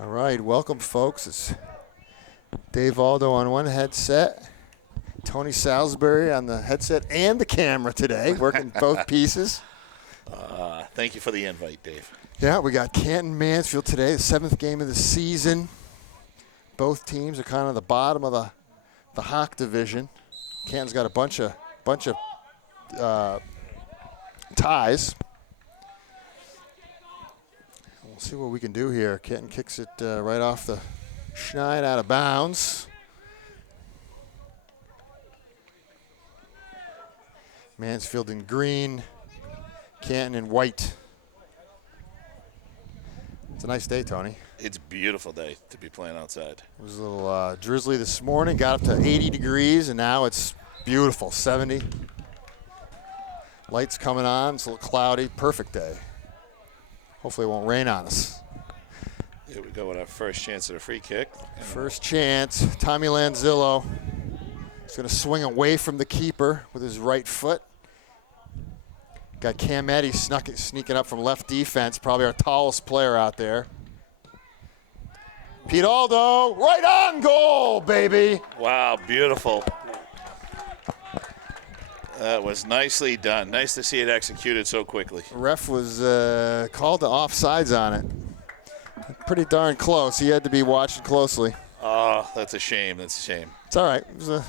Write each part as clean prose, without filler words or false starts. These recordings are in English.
All right, welcome, folks. It's Dave Aldo on one headset, Tony Salisbury on the headset and the camera today, working both pieces. Thank you for the invite, Dave. Yeah, we got Canton Mansfield today, the 7th game of the season. Both teams are kind of the bottom of the Hawk division. Canton's got a bunch of ties. We'll see what we can do here. Canton kicks it right off the schneid out of bounds. Mansfield in green, Canton in white. It's a nice day, Tony. It's a beautiful day to be playing outside. It was a little drizzly this morning, got up to 80 degrees, and now it's beautiful, 70. Lights coming on, it's a little cloudy, perfect day. Hopefully it won't rain on us. Here we go with our first chance at a free kick. First chance, Tommy Lanzillo is going to swing away from the keeper with his right foot. Got Cam Eddy sneaking up from left defense, probably our tallest player out there. Pete Aldo, right on goal, baby. Wow, beautiful. That was nicely done. Nice to see it executed so quickly. Ref was called to offsides on it. Pretty darn close. He had to be watching closely. Oh, that's a shame. That's a shame. It's all right. It was a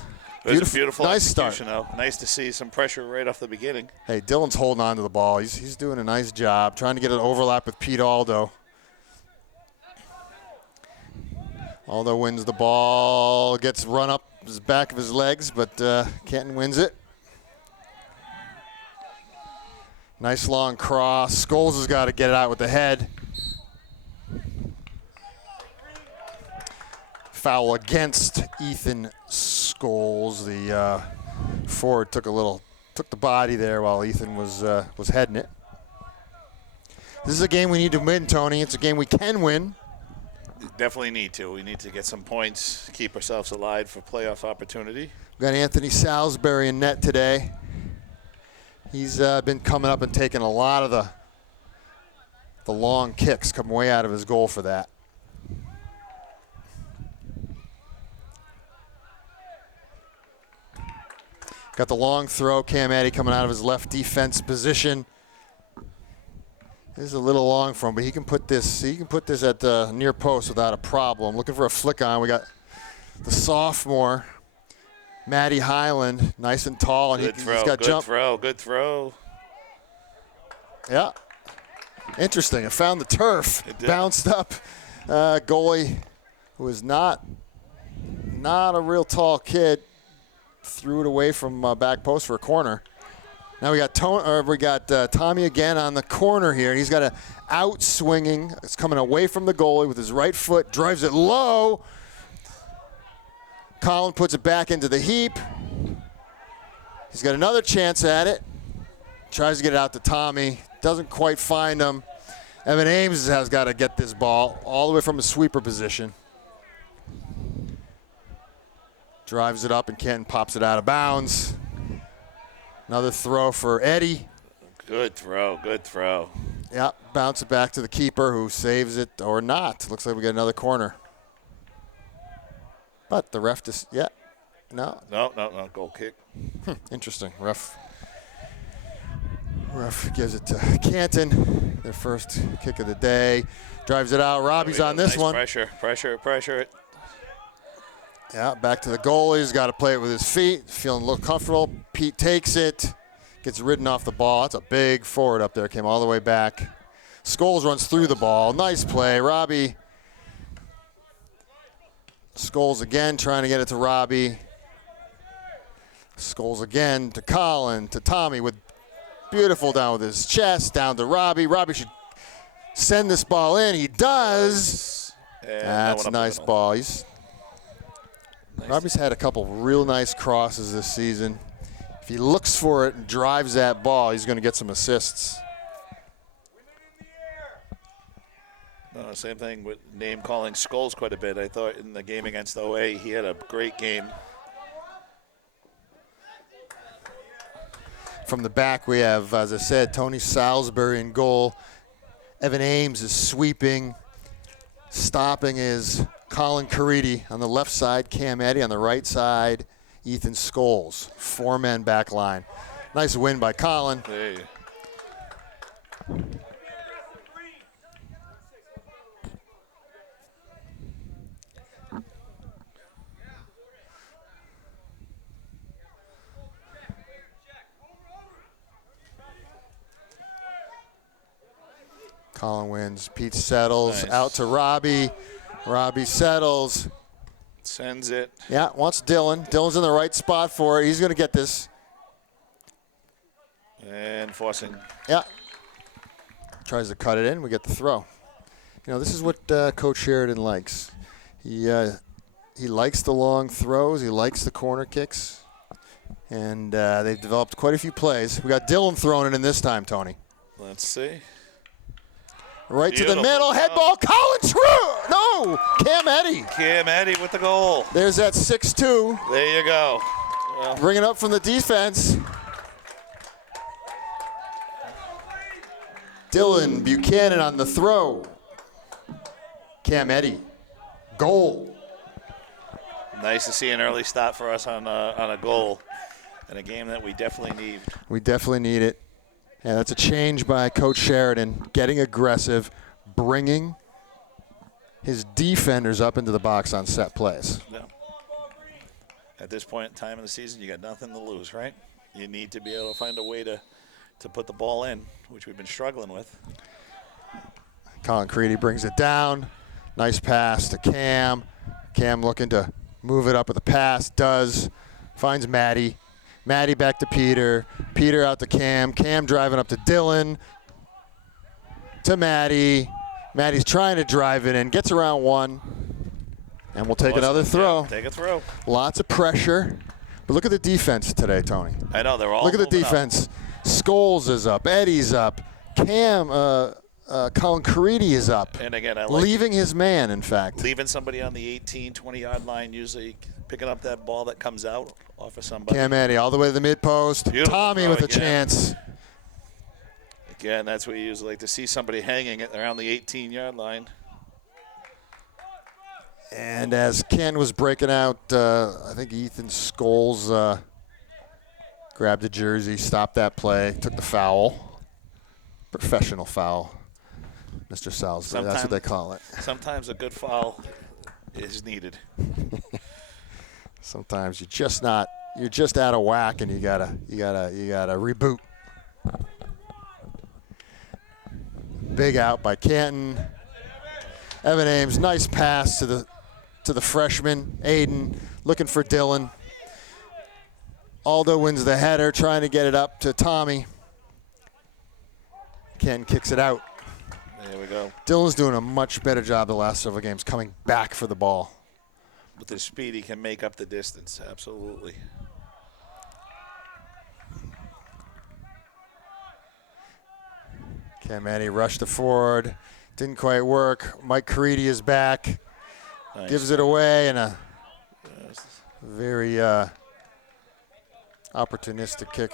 beautiful nice start. Though. Nice to see some pressure right off the beginning. Hey, Dylan's holding on to the ball. He's doing a nice job trying to get an overlap with Pete Aldo. Aldo wins the ball, gets run up his back of his legs, but Canton wins it. Nice long cross. Scholes has got to get it out with the head. Foul against Ethan Scholes. The forward took the body there while Ethan was heading it. This is a game we need to win, Tony. It's a game we can win. Definitely need to. We need to get some points, keep ourselves alive for playoff opportunity. We got Anthony Salisbury in net today. He's been coming up and taking a lot of the long kicks, coming way out of his goal for that. Got the long throw, Cam Eddy coming out of his left defense position. This is a little long for him, but he can put this at the near post without a problem. Looking for a flick on. We got the sophomore, Matty Highland, nice and tall, and he's got jump. Good throw. Yeah. Interesting. It found the turf. Bounced up. Goalie, who is not a real tall kid, threw it away from back post for a corner. Now we got Tommy again on the corner here. He's got an out swinging. It's coming away from the goalie with his right foot. Drives it low. Colin puts it back into the heap. He's got another chance at it. Tries to get it out to Tommy. Doesn't quite find him. Evan Ames has got to get this ball all the way from his sweeper position. Drives it up and Canton pops it out of bounds. Another throw for Eddy. Good throw. Yeah, bounce it back to the keeper who saves it or not. Looks like we got another corner. But the ref just, no. No, goal kick. Interesting. Ref gives it to Canton, their first kick of the day. Drives it out. Robbie's on this one. Pressure. Yeah, back to the goalie. He's got to play it with his feet. Feeling a little comfortable. Pete takes it. Gets ridden off the ball. That's a big forward up there. Came all the way back. Scholes runs through the ball. Nice play. Robbie. Scholes again trying to get it to Robbie. Scholes again to Colin, to Tommy with beautiful down with his chest, down to Robbie. Robbie should send this ball in. He does. That's a nice ball. Robbie's had a couple real nice crosses this season. If he looks for it and drives that ball, he's going to get some assists. Same thing with name calling Scholes quite a bit. I thought in the game against OA, he had a great game. From the back, we have, as I said, Tony Salisbury in goal. Evan Ames is sweeping. Stopping is Colin Caridi on the left side, Cam Eddy on the right side, Ethan Scholes. 4-man back line. Nice win by Colin. Hey. Colin wins. Pete settles. Nice. Out to Robbie. Robbie settles. Sends it. Yeah, wants Dylan. Dylan's in the right spot for it. He's going to get this. And forcing. Yeah. Tries to cut it in. We get the throw. You know, this is what Coach Sheridan likes. He likes the long throws. He likes the corner kicks. And they've developed quite a few plays. We got Dylan throwing it in this time, Tony. Let's see. Right Beautiful. to the middle. Head ball. Colin True. No. Cam Eddy. Cam Eddy with the goal. There's that 6-2. There you go. Well, Bring it up from the defense. Dylan Buchanan on the throw. Cam Eddy. Goal. nice to see an early start for us on a goal in a game that we definitely need. We definitely need it. Yeah, that's a change by Coach Sheridan, getting aggressive, bringing his defenders up into the box on set plays. Yeah. At this point in time in the season, you got nothing to lose, right? You need to be able to find a way to put the ball in, which we've been struggling with. Colin Creedy brings it down. Nice pass to Cam. Cam looking to move it up with a pass. Does. Finds Maddie. Maddie back to Peter. Peter out to Cam. Cam driving up to Dylan. To Maddie. Maddie's trying to drive it in. Gets around one. And we'll take another throw. Yeah, take a throw. Lots of pressure. But look at the defense today, Tony. I know, they're all Look at the moving defense. Scholes is up. Eddie's up. Cam, Colin Caridi is up. And again, I like leaving his man, in fact. leaving somebody on the 18, 20-yard line, usually picking up that ball that comes out off of somebody. Cam Eddie all the way to the mid-post. Beautiful Tommy throw with a again. chance. Again, that's what you usually like to see, somebody hanging it around the 18-yard line. And as Ken was breaking out, I think Ethan Scholes grabbed the jersey, stopped that play, took the foul. Professional foul, Mr. Salisbury. That's what they call it. Sometimes a good foul is needed. Sometimes you're just out of whack, and you gotta reboot. Big out by Canton. Evan Ames, nice pass to the freshman Aiden, looking for Dylan. Aldo wins the header, trying to get it up to Tommy. Ken kicks it out. There we go. Dylan's doing a much better job the last several games coming back for the ball. With his speed, he can make up the distance. Absolutely. Cam Eddy rushed to forward. Didn't quite work. Mike Caridi is back. Nice. Gives it away and a very opportunistic kick.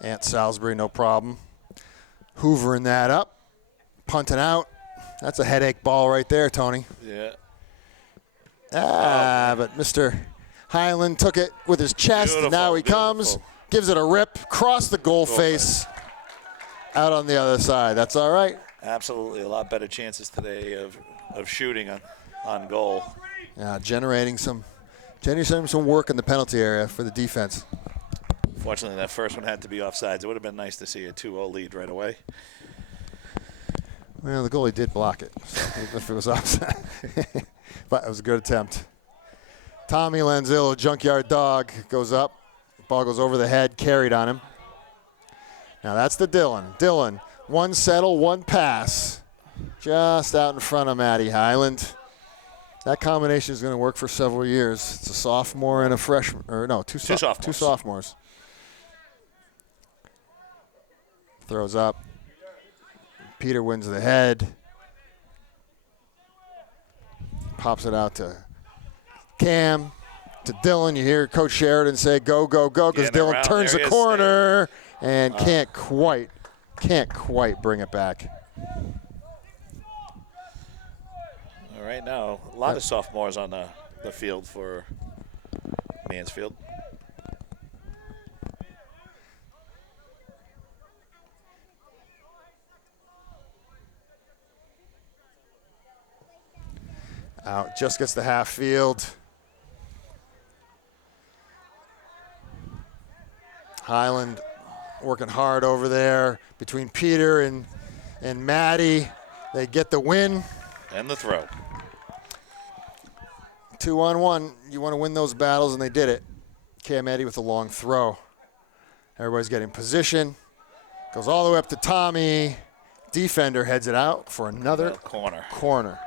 Ant Salisbury, no problem. Hoovering that up. Punting out. That's a headache ball right there, Tony. Yeah. But Mr. Highland took it with his chest, and now he comes, Beautiful. gives it a rip, cross the goal face, out on the other side. That's all right. Absolutely. A lot better chances today of shooting on goal. Generating some work in the penalty area for the defense. Fortunately, that first one had to be offsides. It would have been nice to see a 2-0 lead right away. Well, the goalie did block it, if it was offside. But it was a good attempt. Tommy Lanzillo, junkyard dog, goes up. Ball goes over the head, carried on him. Now that's the Dylan. Dylan, one settle, one pass. Just out in front of Matty Highland. That combination is going to work for several years. It's a sophomore and a freshman. Or no, two sophomores. Throws up. Peter wins the head. Pops it out to Cam, to Dylan. You hear Coach Sheridan say, go, go, go, because Dylan turns the corner and can't quite bring it back. right now. A lot of sophomores on the field for Mansfield. Out, just gets the half field. Highland working hard over there between Peter and Maddie. They get the win. And the throw. 2-on-1. You want to win those battles, and they did it. Cam Eddy with a long throw. Everybody's getting position. Goes all the way up to Tommy. Defender heads it out for another corner.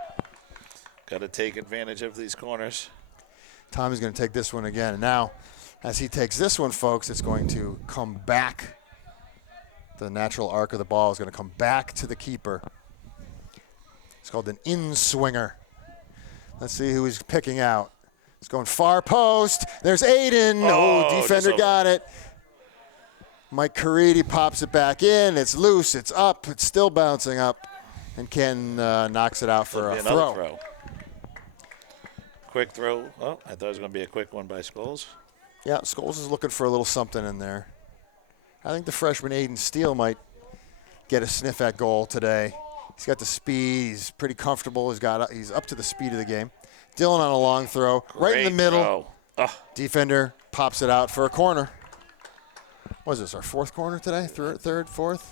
Got to take advantage of these corners. Tommy's going to take this one again. And now, as he takes this one, folks, it's going to come back. The natural arc of the ball is going to come back to the keeper. It's called an in-swinger. Let's see who he's picking out. It's going far post. There's Aiden. Oh, defender got it. Mike Caridi pops it back in. It's loose. It's up. It's still bouncing up. And Ken knocks it out for a throw. Quick throw. Oh, I thought it was going to be a quick one by Scholes. Yeah, Scholes is looking for a little something in there. I think the freshman Aiden Steele might get a sniff at goal today. He's got the speed. He's pretty comfortable. He's up to the speed of the game. Dylan on a long throw. Right in the middle. Defender pops it out for a corner. What is this, our fourth corner today? Third, fourth?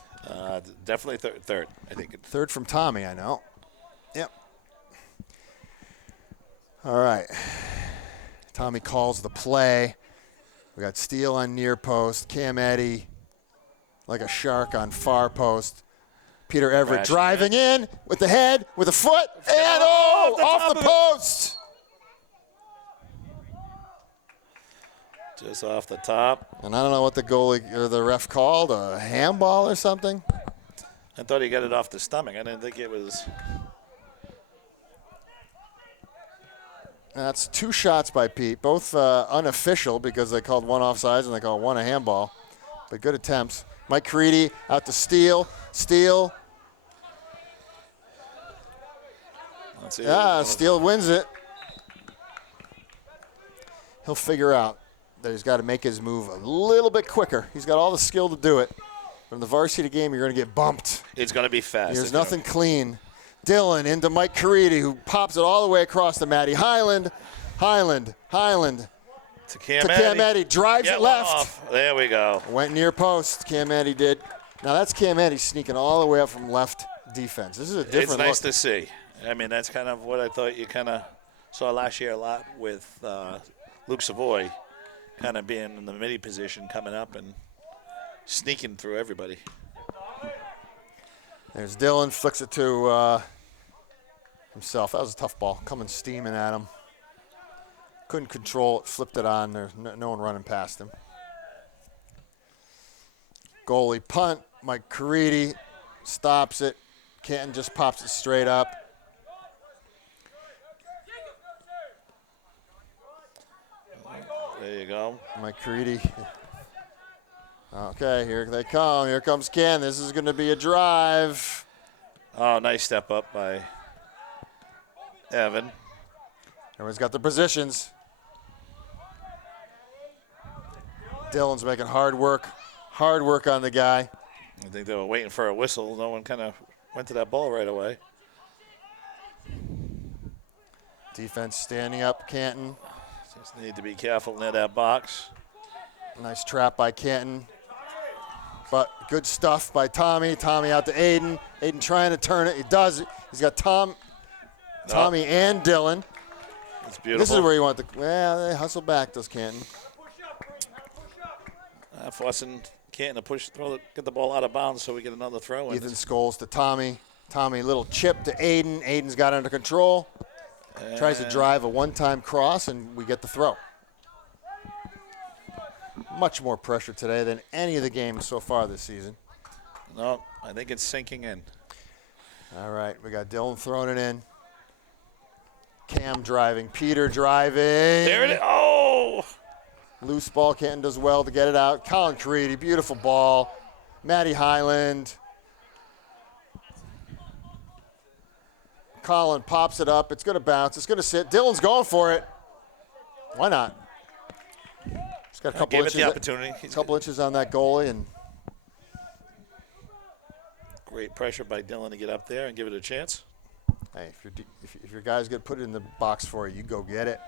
Definitely third, I think. Third from Tommy, I know. Yep. All right. Tommy calls the play. We got Steele on near post. Cam Eddy like a shark on far post. Peter Everett driving in with the head, with a foot, and off the post. Just off the top. And I don't know what the goalie or the ref called, a handball or something. I thought he got it off the stomach. I didn't think it was. That's two shots by Pete, both unofficial because they called one offsides and they called one a handball. But good attempts. Mike Caridi out to Steele. Steele. Steele wins it. He'll figure out that he's got to make his move a little bit quicker. He's got all the skill to do it. From the varsity game, you're going to get bumped. It's going to be fast. There's nothing clean. Dylan into Mike Caridi, who pops it all the way across to Matty Highland. Highland. To Cam Eddy. Drives it left. Off. There we go. Went near post. Cam Eddy did. Now that's Cam Eddy sneaking all the way up from left defense. This is a different look. It's nice to see. I mean, that's kind of what I thought you kind of saw last year a lot with Luke Savoy kind of being in the midi position, coming up and sneaking through everybody. There's Dylan, flicks it to himself. That was a tough ball, coming steaming at him. Couldn't control it, flipped it on. There's no one running past him. Goalie punt. Mike Caridi stops it. Canton just pops it straight up. There you go. Mike Caridi. Okay, here they come. Here comes Ken. This is going to be a drive. Oh, nice step up by Evan. Everyone's got their positions. Dylan's making hard work on the guy. I think they were waiting for a whistle. No one kind of went to that ball right away. Defense standing up, Canton. Just need to be careful near that box. Nice trap by Canton. But good stuff by Tommy. Tommy out to Aiden. Aiden trying to turn it. He does it. He's got Tommy and Dylan. It's beautiful. This is where you want they hustle back, those Canton. Forcing Canton to get the ball out of bounds so we get another throw. Ethan Scholes to Tommy. Tommy, little chip to Aiden. Aiden's got it under control. Tries to drive a one-time cross, and we get the throw. Much more pressure today than any of the games so far this season. No, I think it's sinking in. All right, we got Dylan throwing it in. Cam driving. Peter driving. There it is. Oh! Loose ball. Canton does well to get it out. Colin Caridi, beautiful ball. Matty Highland. Colin pops it up. It's going to bounce. It's going to sit. Dylan's going for it. Why not? He's got a couple Gave inches. it the opportunity. A couple inches on that goalie, and great pressure by Dylan to get up there and give it a chance. hey, if your guys get put it in the box for you, you go get it.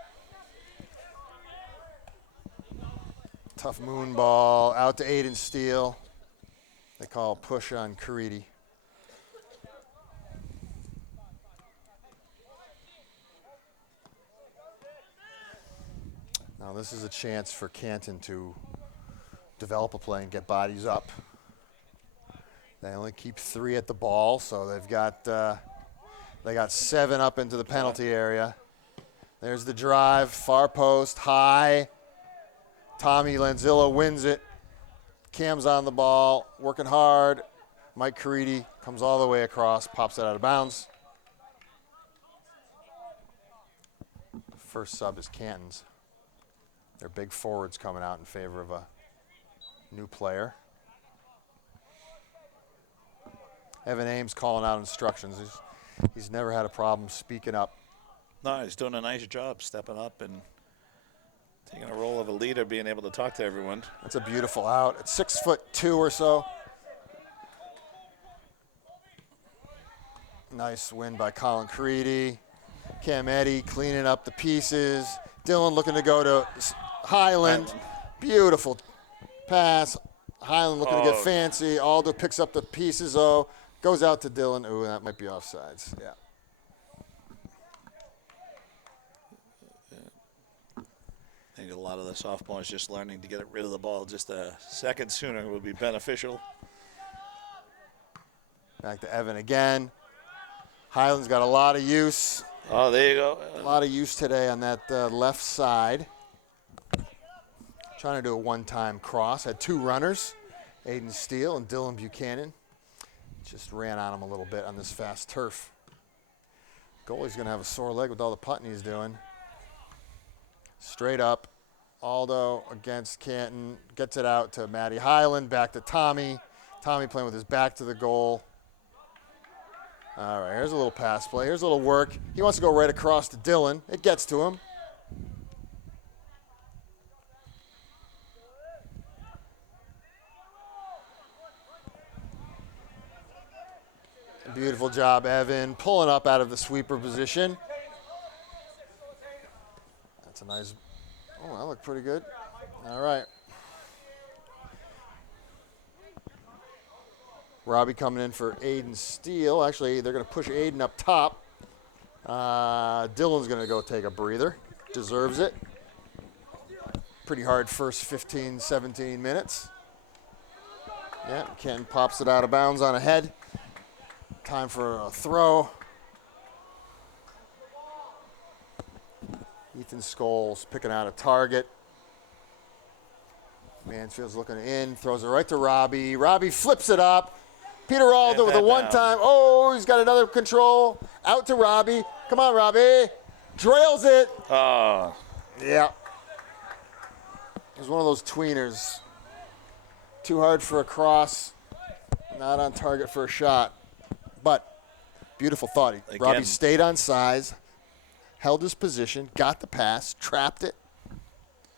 Tough moon ball out to Aiden Steele. They call push on Caridi. Now this is a chance for Canton to develop a play and get bodies up. They only keep 3 at the ball, so they got 7 up into the penalty area. There's the drive, far post, high. Tommy Lanzillo wins it. Cam's on the ball, working hard. Mike Caridi comes all the way across, pops it out of bounds. First sub is Canton's. Their big forwards coming out in favor of a new player. Evan Ames calling out instructions. He's never had a problem speaking up. No, he's doing a nice job stepping up and taking a role of a leader, being able to talk to everyone. That's a beautiful out. At 6'2" or so. Nice win by Colin Caridi. Cam Eddy cleaning up the pieces. Dylan looking to go to Highland. Beautiful pass. Highland looking to get fancy. Aldo picks up the pieces, though. Goes out to Dylan. Ooh, that might be offsides. Yeah. I think a lot of the softball is just learning to get rid of the ball just a second sooner would be beneficial. Back to Evan again. Highland's got a lot of use. Oh, there you go. A lot of use today on that left side. Trying to do a one-time cross. Had 2 runners, Aiden Steele and Dylan Buchanan. Just ran on him a little bit on this fast turf. Goalie's going to have a sore leg with all the putting he's doing. Straight up. Aldo against Canton. Gets it out to Matty Highland. Back to Tommy. Tommy playing with his back to the goal. All right, here's a little pass play. Here's a little work. He wants to go right across to Dylan. It gets to him. Beautiful job, Evan. Pulling up out of the sweeper position. That's a nice, that looked pretty good. All right. Robbie coming in for Aiden Steele. Actually, they're going to push Aiden up top. Dylan's going to go take a breather. Deserves it. Pretty hard first 15, 17 minutes. Yeah, Ken pops it out of bounds on a head. Time for a throw. Ethan Scholes picking out a target. Mansfield's looking in, throws it right to Robbie. Robbie flips it up. Peter Alden with a one-time. Oh, he's got another control. Out to Robbie. Come on, Robbie. Trails it. Oh. Yeah. It was one of those tweeners. Too hard for a cross. Not on target for a shot. But beautiful thought. Robbie stayed on size, held his position, got the pass, trapped it,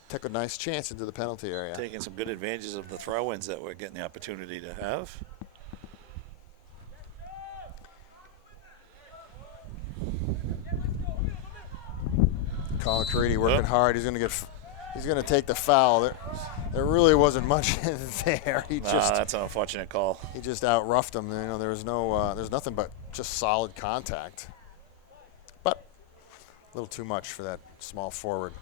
took a nice chance into the penalty area. Taking some good advantages of the throw-ins that we're getting the opportunity to have. Colin Caridi working hard. He's going to take the foul. There really wasn't much there. That's an unfortunate call. He just out-roughed him. There's nothing but just solid contact. But a little too much for that small forward.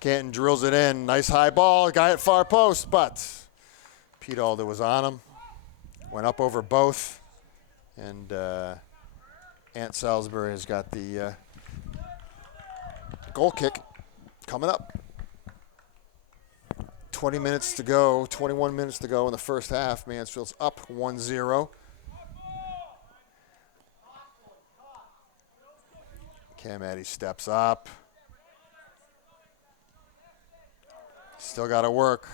Canton drills it in. Nice high ball. Guy at far post, but Pete Alder was on him. Went up over both. And Ant Salisbury has got the goal kick coming up. 20 minutes to go, 21 minutes to go in the first half. Mansfield's up 1-0. Cam Eddy steps up. Still got to work.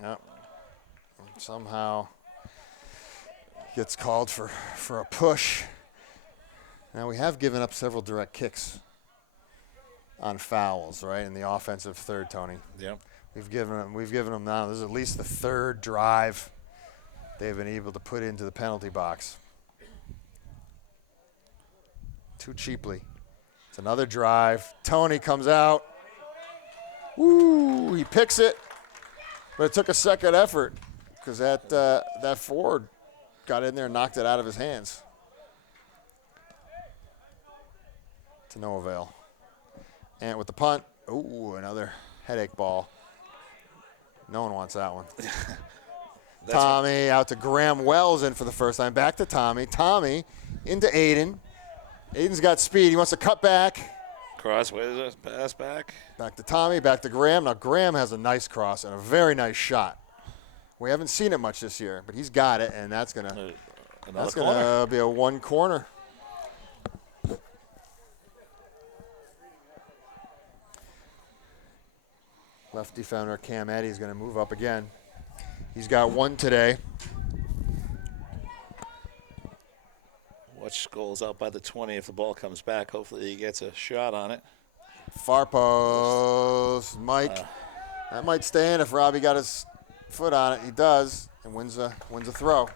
Yep. Somehow Gets called for a push. Now we have given up several direct kicks on fouls, right, in the offensive third, Tony. Yep. We've given them now. This is at least the third drive they've been able to put into the penalty box. Too cheaply. It's another drive. Tony comes out. Woo! He picks it, but it took a second effort because that forward got in there and knocked it out of his hands. To no avail. And with the punt, ooh, another headache ball. No one wants that one. Tommy out to Graham Wells in for the first time. Back to Tommy. Tommy into Aiden. Aiden's got speed. He wants to cut back. Crossways, pass back. Back to Tommy, back to Graham. Now Graham has a nice cross and a very nice shot. We haven't seen it much this year, but he's got it, and that's gonna be a one corner. Left defender Cam Eddy is going to move up again. He's got one today. Watch Scholes out by the 20 if the ball comes back. Hopefully he gets a shot on it. Far post, Mike. That might stay in if Robbie got his foot on it. He does, and wins a throw.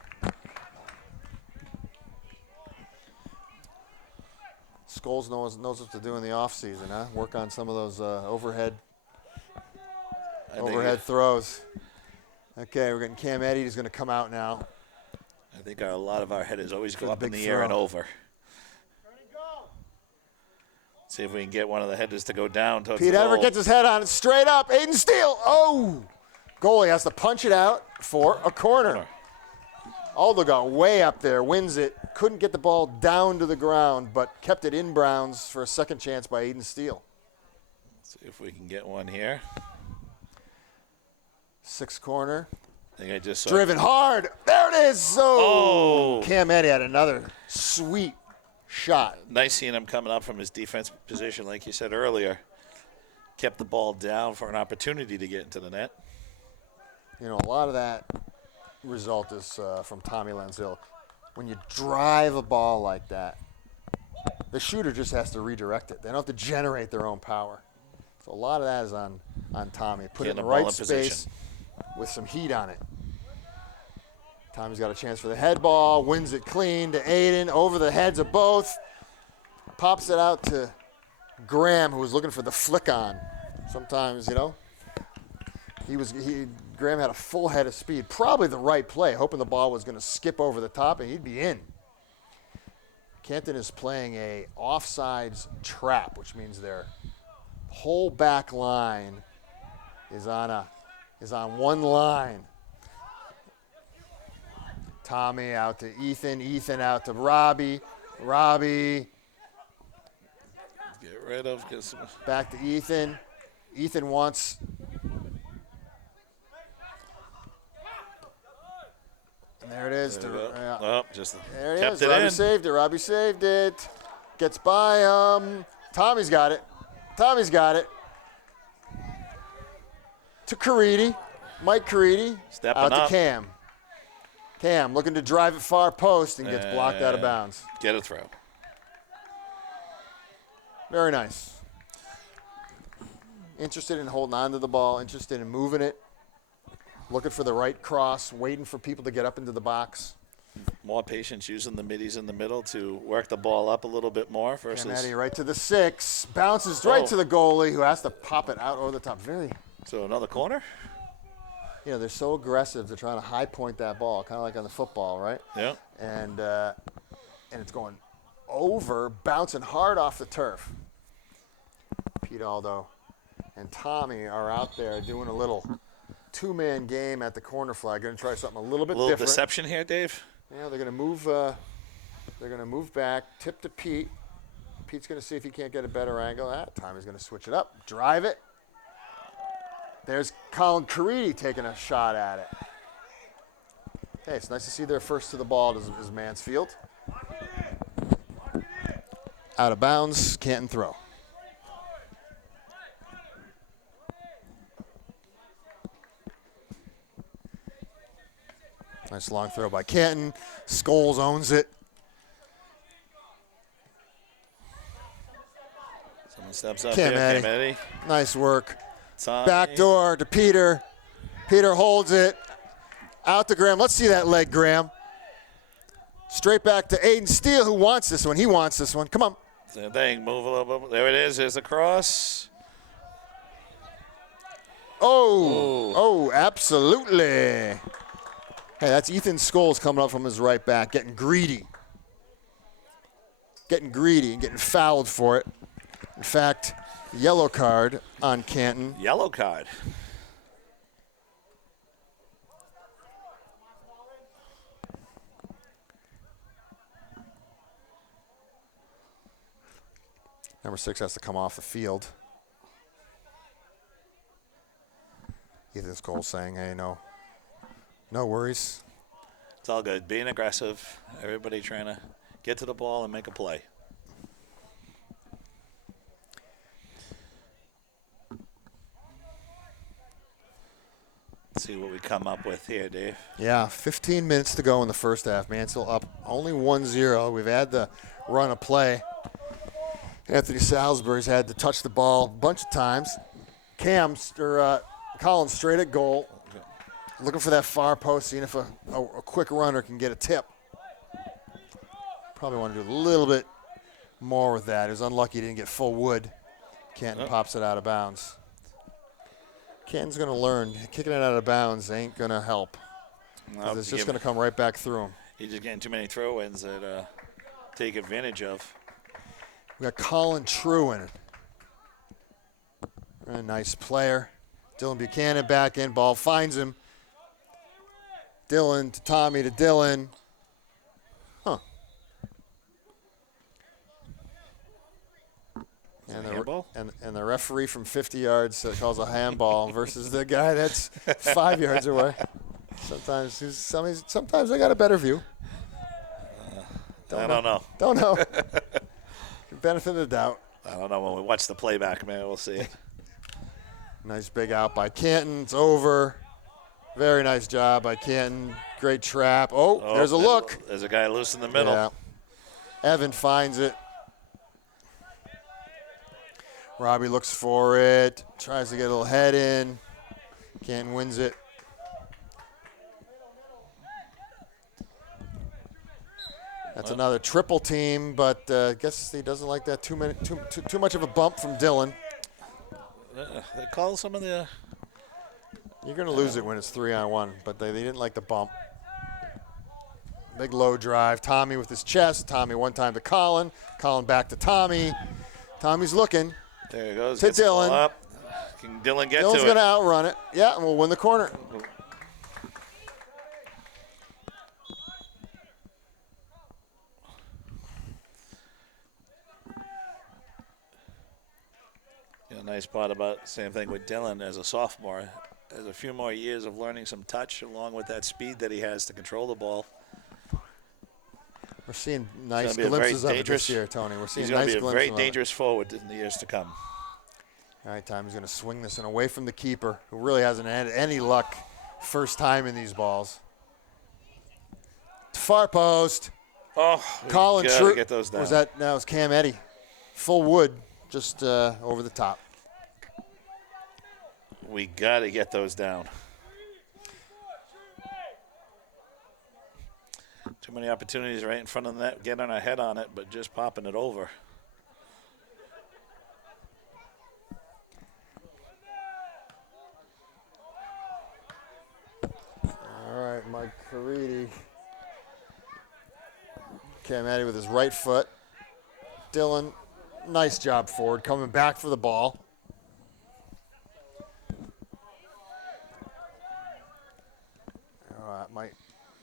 Scholes knows what to do in the offseason, huh? Work on some of those overhead throws. Okay, we're getting Cam Eddy. He's going to come out now. I think a lot of our headers always go up in the air and over. See if we can get one of the headers to go down towards Pete the goal. Everett gets his head on it straight up. Aiden Steele. Oh! Goalie has to punch it out for a corner. Aldo got way up there, wins it. Couldn't get the ball down to the ground, but kept it in bounds for a second chance by Aiden Steele. See if we can get one here. Sixth corner. I think I just saw Driven hard. There it is. Oh! Cam Eddy had another sweet shot. Nice seeing him coming up from his defense position, like you said earlier. Kept the ball down for an opportunity to get into the net. You know, a lot of that result is from Tommy Lanzillo. When you drive a ball like that, the shooter just has to redirect it. They don't have to generate their own power. So a lot of that is on Tommy. Put it in the right space with some heat on it. Tommy's got a chance for the head ball, wins it clean to Aiden, over the heads of both. Pops it out to Graham, who was looking for the flick on. Sometimes, you know, Graham had a full head of speed. Probably the right play, hoping the ball was going to skip over the top and he'd be in. Canton is playing a offsides trap, which means their whole back line is on one line. Tommy out to Ethan. Ethan out to Robbie. Robbie. Get rid of. Back to Ethan. Ethan wants. And there it is. There it is. Robbie saved it. Robbie saved it. Gets by him. Tommy's got it. Tommy's got it. To Caridi. Mike Caridi. Stepping out up. To Cam. Cam looking to drive it far post and gets blocked out of bounds. Get a throw. Very nice. Interested in holding on to the ball, interested in moving it, looking for the right cross, waiting for people to get up into the box. More patience using the middies in the middle to work the ball up a little bit more versus. Cam Eddy right to the 6. Bounces right to the goalie who has to pop it out over the top. So another corner? You know, they're so aggressive. They're trying to high point that ball, kind of like on the football, right? Yeah. And it's going over, bouncing hard off the turf. Pete Aldo and Tommy are out there doing a little two-man game at the corner flag. Going to try something a little bit different. Deception here, Dave. Yeah, they're going to move. They're going to move back, tip to Pete. Pete's going to see if he can't get a better angle. Tommy's going to switch it up, drive it. There's Colin Caridi taking a shot at it. Hey, it's nice to see their first to the ball is Mansfield. Out of bounds, Canton throw. Nice long throw by Canton. Scholes owns it. Someone steps up Cam here. Eddy. Cam Eddy. Nice work. Tommy. Back door to Peter. Peter holds it. Out to Graham. Let's see that leg, Graham. Straight back to Aiden Steele, who wants this one. He wants this one. Come on. Same thing. Move a little bit. There it is. There's the cross. Oh, absolutely. Hey, that's Ethan Scholes coming up from his right back, getting greedy. Getting greedy and getting fouled for it. In fact, yellow card on Canton. Yellow card. Number 6 has to come off the field. Ethan Scholes saying, hey, no worries. It's all good. Being aggressive. Everybody trying to get to the ball and make a play. Let's see what we come up with here, Dave. Yeah, 15 minutes to go in the first half. Mansell up only 1-0. We've had the run of play. Anthony Salisbury's had to touch the ball a bunch of times. Collins straight at goal. Looking for that far post, seeing if a quick runner can get a tip. Probably want to do a little bit more with that. He was unlucky he didn't get full wood. Canton pops it out of bounds. Canton's going to learn. Kicking it out of bounds ain't going to help. Nope, it's just going to come right back through him. You're just getting too many throw-ins that take advantage of. We got Colin Trewin. A nice player. Dylan Buchanan back in. Ball finds him. Dylan to Tommy to Dylan. And the referee from 50 yards calls a handball versus the guy that's 5 yards away. Sometimes I got a better view. I don't know. Don't know. Benefit of the doubt. I don't know. When we watch the playback, man, we'll see it. Nice big out by Canton. It's over. Very nice job by Canton. Great trap. Oh, there's a look. There's a guy loose in the middle. Yeah. Evan finds it. Robbie looks for it. Tries to get a little head in. Canton wins it. That's another triple team, but I guess he doesn't like that too much of a bump from Dylan. They call some of the... You're going to lose it when it's 3-on-1, but they didn't like the bump. Big low drive. Tommy with his chest. Tommy one time to Colin. Colin back to Tommy. Tommy's looking. There he goes. To Dylan. Up. Can Dylan get Dylan's to it? going to outrun it. Yeah, and we'll win the corner. Yeah, nice part about same thing with Dylan as a sophomore. Has a few more years of learning some touch along with that speed that he has to control the ball. We're seeing nice glimpses of it this year, Tony. We're seeing nice glimpses. He's going to be a very dangerous forward in the years to come. All right, Tommy's going to swing this one away from the keeper, who really hasn't had any luck first time in these balls. Far post. Oh, Colin True. Get those down. That was Cam Eddy. Full wood, just over the top. We got to get those down. Too many opportunities right in front of the net, getting our head on it, but just popping it over. All right, Mike Caridi. Cam Eddy with his right foot. Dylan, nice job forward, coming back for the ball.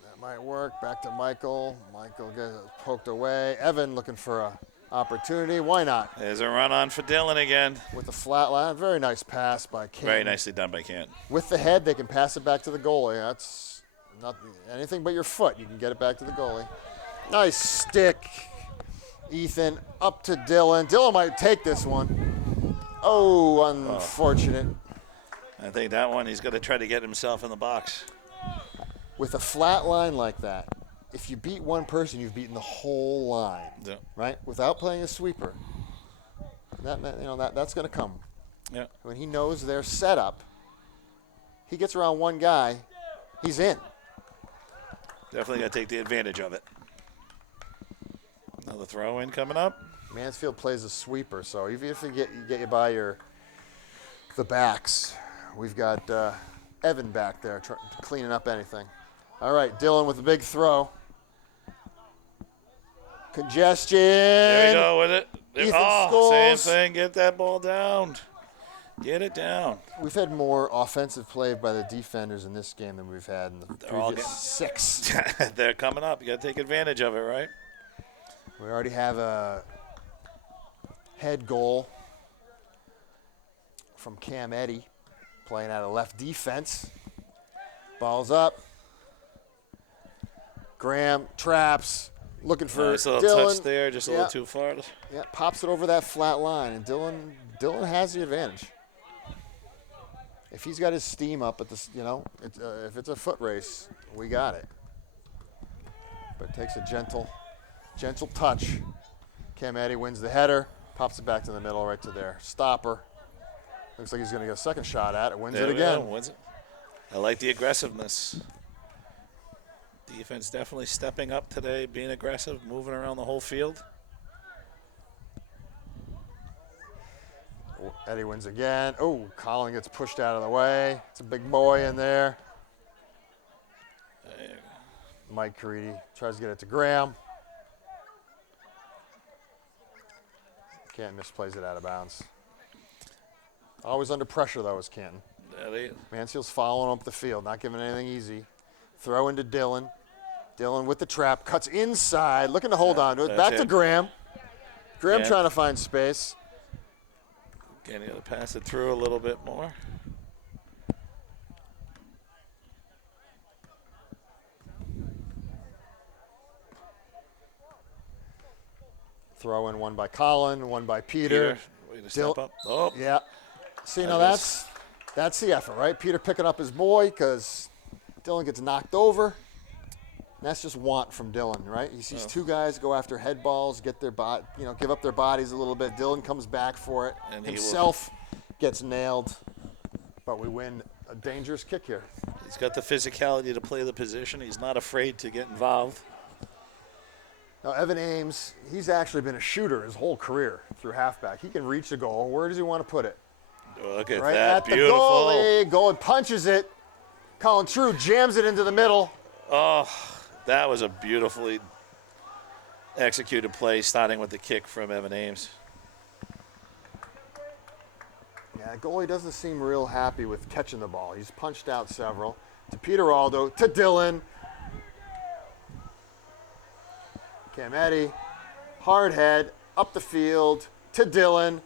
That might work. Back to Michael. Michael gets poked away. Evan looking for a opportunity. Why not? There's a run on for Dylan again. With the flat line. Very nice pass by Canton. Very nicely done by Canton. With the head, they can pass it back to the goalie. That's not anything but your foot. You can get it back to the goalie. Nice stick. Ethan up to Dylan. Dylan might take this one. Oh, unfortunate. I think that one he's going to try to get himself in the box. with a flat line like that, if you beat one person, you've beaten the whole line, Yeah. right? Without playing a sweeper, that's going to come. Yeah. When he knows their setup, he gets around one guy, he's in. Definitely got to take the advantage of it. Another throw in coming up. Mansfield plays a sweeper, so even if you get you by the backs, we've got Evan back there cleaning up anything. All right, Dylan with a big throw. Congestion. There we go with it. Ethan Same Scholes. thing. Get that ball down. Get it down. We've had more offensive play by the defenders in this game than we've had in the previous 6. They're coming up. You got to take advantage of it, right? We already have a head goal from Cam Eddy playing out of left defense. Ball's up. Graham traps, looking for Nice little Dylan. touch there, just a little too far. Yeah, pops it over that flat line, and Dylan has the advantage. If he's got his steam up at this, if it's a foot race, we got it. But it takes a gentle touch. Cam Eddy wins the header, pops it back to the middle, right to there. Stopper. Looks like he's going to get a second shot at it. Wins it again. Wins it. I like the aggressiveness. Defense definitely stepping up today, being aggressive, moving around the whole field. Eddy wins again. Oh, Colin gets pushed out of the way. It's a big boy in there. Mike Caridi tries to get it to Graham. Canton misplays it out of bounds. Always under pressure, though, is Canton. Mansfield's following up the field, not giving anything easy. Throw into Dylan. Dylan with the trap, cuts inside, looking to hold on to it. Back to Graham. Graham trying to find space. Again, you got to pass it through a little bit more. Throw in one by Colin, one by Peter. Way to step up. Oh. Yeah. See, that's the effort, right? Peter picking up his boy because Dylan gets knocked over. And that's just want from Dylan, right? He sees two guys go after head balls, get their give up their bodies a little bit. Dylan comes back for it. And himself gets nailed. But we win a dangerous kick here. He's got the physicality to play the position. He's not afraid to get involved. Now, Evan Ames, he's actually been a shooter his whole career through halfback. He can reach the goal. Where does he want to put it? Look at right that. At Beautiful. The goalie punches it. Colin True jams it into the middle. Oh, that was a beautifully executed play, starting with the kick from Evan Ames. Yeah, the goalie doesn't seem real happy with catching the ball. He's punched out several. To Peter Aldo, to Dylan. Cam Eddy, hard head, up the field, to Dylan.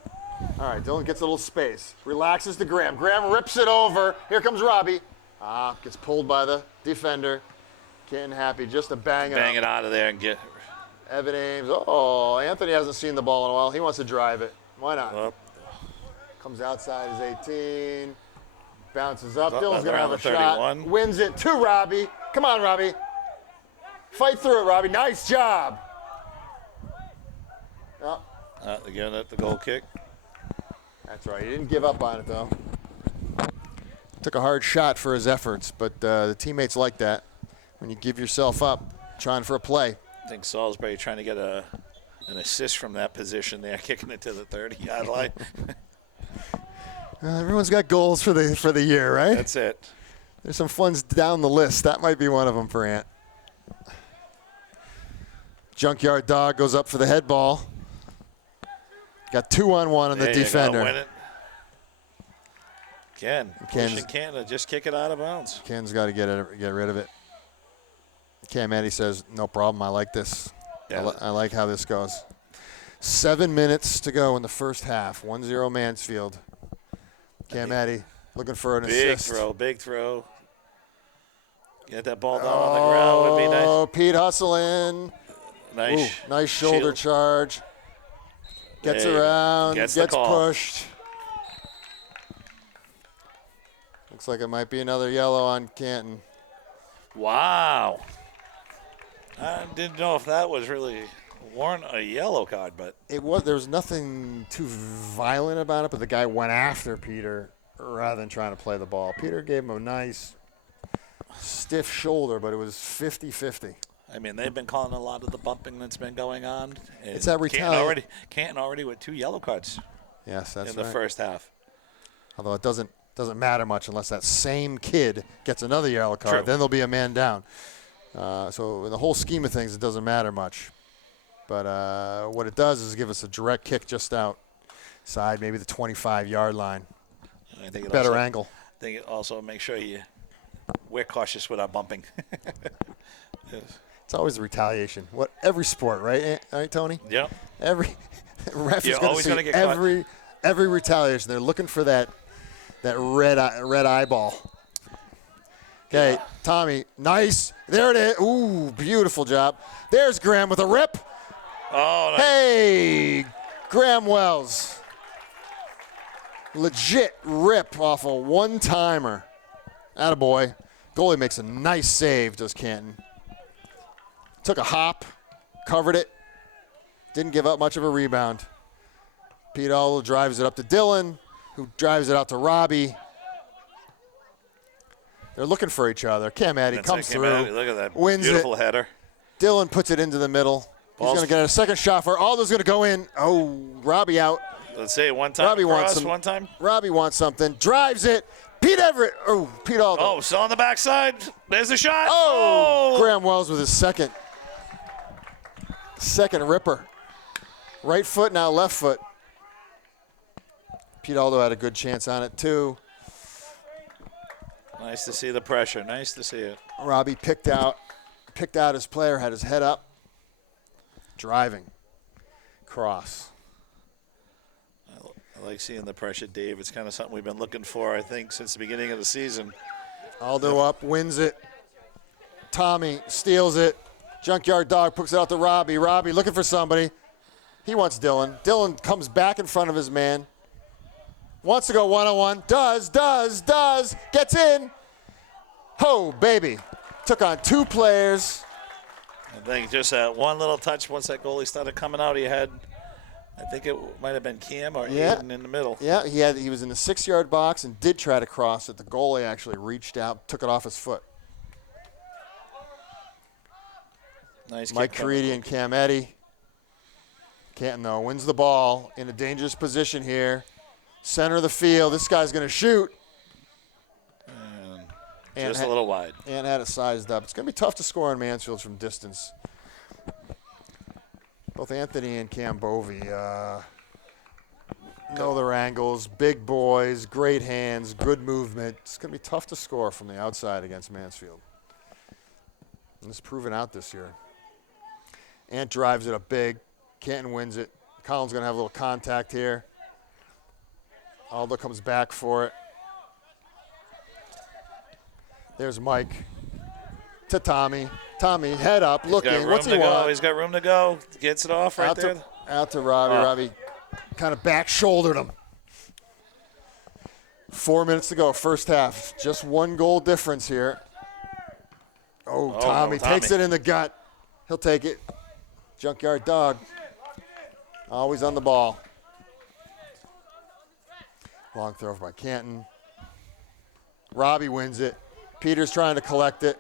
All right, Dylan gets a little space. Relaxes to Graham. Graham rips it over. Here comes Robbie. Gets pulled by the defender. Canton happy just to bang it out of there and get Evan Ames. Oh, Anthony hasn't seen the ball in a while. He wants to drive it. Why not? up. Comes outside his 18. Bounces up. Dylan's going to have a 31. shot. Wins it to Robbie. Come on, Robbie. Fight through it, Robbie. Nice job. Oh. Again at the goal kick. That's right. He didn't give up on it, though. Took a hard shot for his efforts, but the teammates like that. When you give yourself up, trying for a play. I think Salisbury trying to get an assist from that position there, kicking it to the 30-yard line. Everyone's got goals for the year, right? That's it. There's some ones down the list. That might be one of them for Ant. Junkyard Dog goes up for the head ball. Got 2-on-1 on the defender. Win it. Again, pushing Canton to just kick it out of bounds. Ken's got to get rid of it. Cam Eddy says, no problem. I like this. Yeah. I like how this goes. 7 minutes to go in the first half. 1-0 Mansfield. Cam Eddy looking for an assist. Big throw. Get that ball down on the ground would be nice. Oh, Pete hustling. Nice shoulder charge. Gets around, gets pushed. Looks like it might be another yellow on Canton. Wow. I didn't know if that was really warrant a yellow card, but There was nothing too violent about it, but the guy went after Peter rather than trying to play the ball. Peter gave him a nice stiff shoulder, but it was 50-50. I mean, they've been calling a lot of the bumping that's been going on. It's that retaliation. Canton already with 2 yellow cards Yes, that's in right. the first half. Although it doesn't matter much unless that same kid gets another yellow card. True. Then there'll be a man down. So in the whole scheme of things, it doesn't matter much. But what it does is give us a direct kick just outside, maybe the 25-yard line. I think Better angle. I think it also make sure we're cautious with our bumping. Yes. It's always a retaliation. Every sport, right? Right, Tony? Yep. Every ref is You're going to always see gonna get every retaliation. They're looking for that red eyeball. Okay, Yeah. Tommy, nice. There it is. Ooh, beautiful job. There's Graham with a rip. Oh, nice. Hey, Graham Wells. Legit rip off a one-timer. Attaboy. Goalie makes a nice save, does Canton. Took a hop, covered it, didn't give up much of a rebound. Pete Aldo drives it up to Dylan, who drives it out to Robbie. They're looking for each other. Cam Addy comes through, Look at that wins beautiful it. header. Dylan puts it into the middle. He's going to get a second shot for it. Aldo's going to go in. Oh, Robbie out. Let's say one time. Robbie wants one time. Robbie wants something. Drives it. Pete Everett. Oh, Pete Aldo. Oh, still on the backside. There's the shot. Oh, Graham Wells with his second ripper. Right foot, now left foot. Pete Aldo had a good chance on it, too. Nice to see the pressure. Nice to see it. Robbie picked out his player, had his head up. Driving. Cross. I like seeing the pressure, Dave. It's kind of something we've been looking for, I think, since the beginning of the season. Aldo up, wins it. Tommy steals it. Junkyard Dog puts it out to Robbie. Robbie looking for somebody. He wants Dylan. Dylan comes back in front of his man. Wants to go one-on-one. Does. Gets in. Ho, baby. Took on 2 players. I think just that one little touch once that goalie started coming out, he had, I think it might have been Cam or Aiden in the middle. Yeah, he was in the 6-yard box and did try to cross it. The goalie actually reached out, took it off his foot. Nice. Mike Caridi and Cam Eddy. Canton, though, wins the ball in a dangerous position here. Center of the field. This guy's going to shoot. And just a little wide. And had it sized up. It's going to be tough to score on Mansfield from distance. Both Anthony and Cam Bovey know their angles. Big boys, great hands, good movement. It's going to be tough to score from the outside against Mansfield. And it's proven out this year. Ant drives it up big. Canton wins it. Collins going to have a little contact here. Aldo comes back for it. There's Mike to Tommy. Tommy, head up, looking. What's he want? He's got room to go. Gets it off right there. Out to Robbie. Oh. Robbie kind of back-shouldered him. 4 minutes to go, first half. Just 1 goal difference here. Tommy takes it in the gut. He'll take it. Junkyard Dog. Always on the ball. Long throw by Canton. Robbie wins it. Peter's trying to collect it.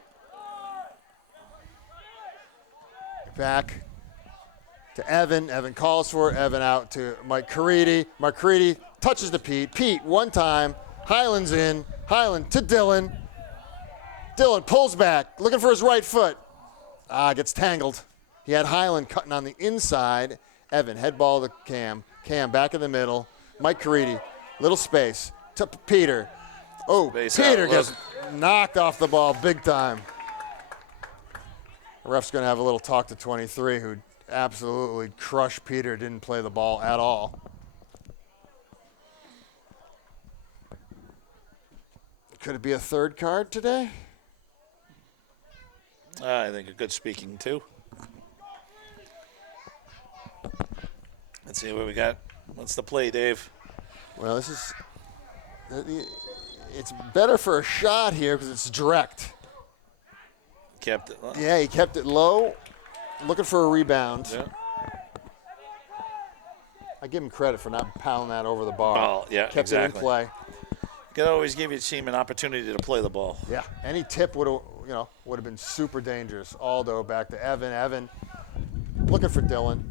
Back to Evan. Evan calls for it. Evan out to Mike Caridi. Mike Caridi touches to Pete. Pete, one time. Highland's in. Highland to Dylan. Dylan pulls back, looking for his right foot. Gets tangled. He had Highland cutting on the inside. Evan, head ball to Cam. Cam back in the middle. Mike Caridi, little space. To Peter. Peter gets knocked off the ball big time. The ref's going to have a little talk to 23, who absolutely crushed Peter, didn't play the ball at all. Could it be a third card today? I think a good speaking, too. Let's see what we got. What's the play, Dave? Well, it's better for a shot here because it's direct. Kept it low. Yeah, he kept it low, looking for a rebound. Yeah. I give him credit for not pounding that over the bar. Ball, yeah, Kept exactly. it in play. You can always give your team an opportunity to play the ball. Yeah, any tip would have been super dangerous. Aldo back to Evan. Evan looking for Dylan.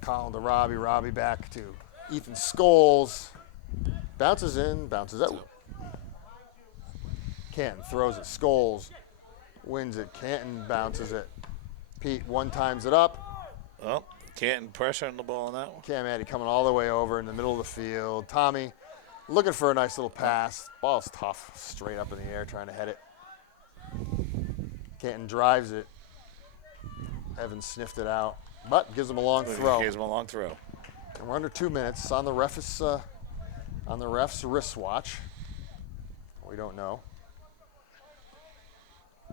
Colin to Robbie. Robbie back to Ethan Scholes. Bounces in, bounces out. Canton throws it. Scholes wins it. Canton bounces it. Pete one-times it up. Well, Canton pressuring the ball on that one. Cam Addy coming all the way over in the middle of the field. Tommy looking for a nice little pass. Ball's tough, straight up in the air, trying to head it. Canton drives it. Evan sniffed it out, but gives him a long throw. Gives him a long throw. And we're under 2 minutes on the ref's wristwatch. We don't know.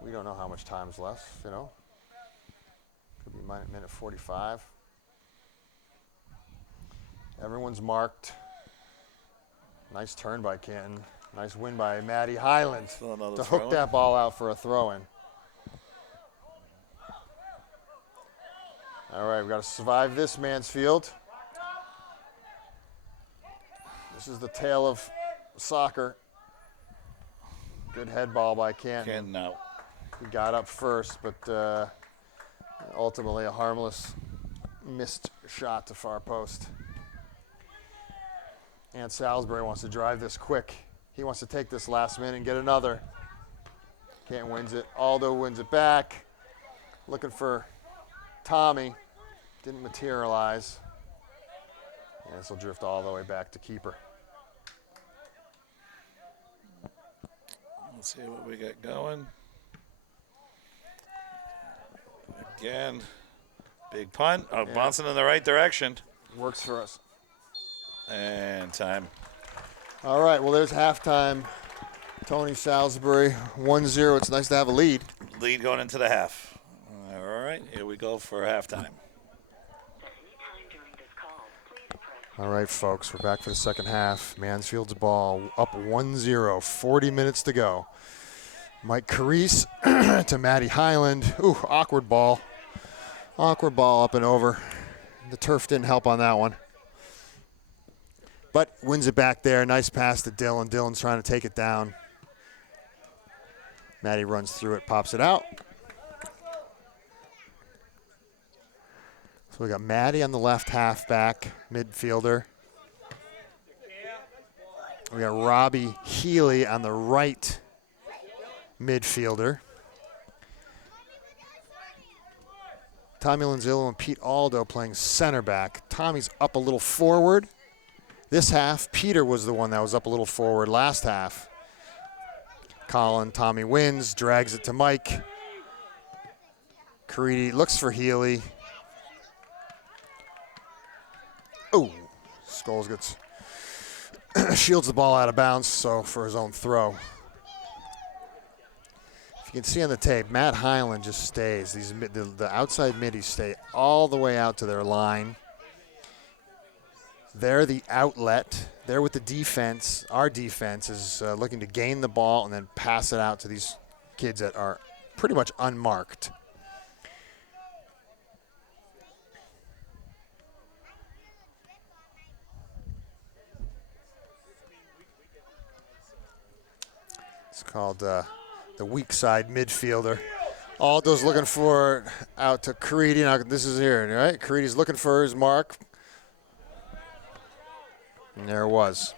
We don't know how much time's left. Could be minute 45. Everyone's marked. Nice turn by Canton. Nice win by Matty Highland to hook that ball out for a throw-in. All right, we've got to survive this, Mansfield. This is the tale of soccer. Good head ball by Canton. Canton out. He got up first, but ultimately a harmless missed shot to far post. And Salisbury wants to drive this quick. He wants to take this last minute and get another. Canton wins it. Aldo wins it back. Looking for Tommy. Didn't materialize. And this will drift all the way back to keeper. Let's see what we got going. Again, big punt. Oh, yeah. Bouncing in the right direction. Works for us. And time. All right, well, there's halftime. Tony Salisbury, 1-0. It's nice to have a lead. Lead going into the half. All right, here we go for halftime. All right, folks, we're back for the second half. Mansfield's ball up 1-0, 40 minutes to go. Mike Carice to Matty Highland. Ooh, awkward ball. Awkward ball up and over. The turf didn't help on that one. But wins it back there. Nice pass to Dylan. Dylan's trying to take it down. Matty runs through it, pops it out. So we got Matty on the left halfback, midfielder. We got Robbie Healy on the right midfielder. Tommy Lanzillo and Pete Aldo playing center back. Tommy's up a little forward. This half, Peter was the one that was up a little forward last half. Colin, Tommy wins, drags it to Mike. Caridi looks for Healy. Oh, Scholes gets shields the ball out of bounds, so for his own throw. If you can see on the tape, Matt Highland just stays. The outside middies stay all the way out to their line. They're the outlet. They're with the defense. Our defense is looking to gain the ball and then pass it out to these kids that are pretty much unmarked. It's called the weak side midfielder. Aldo's looking for out to Caridi. Now this is here, right? Caridi's looking for his mark. And there it was.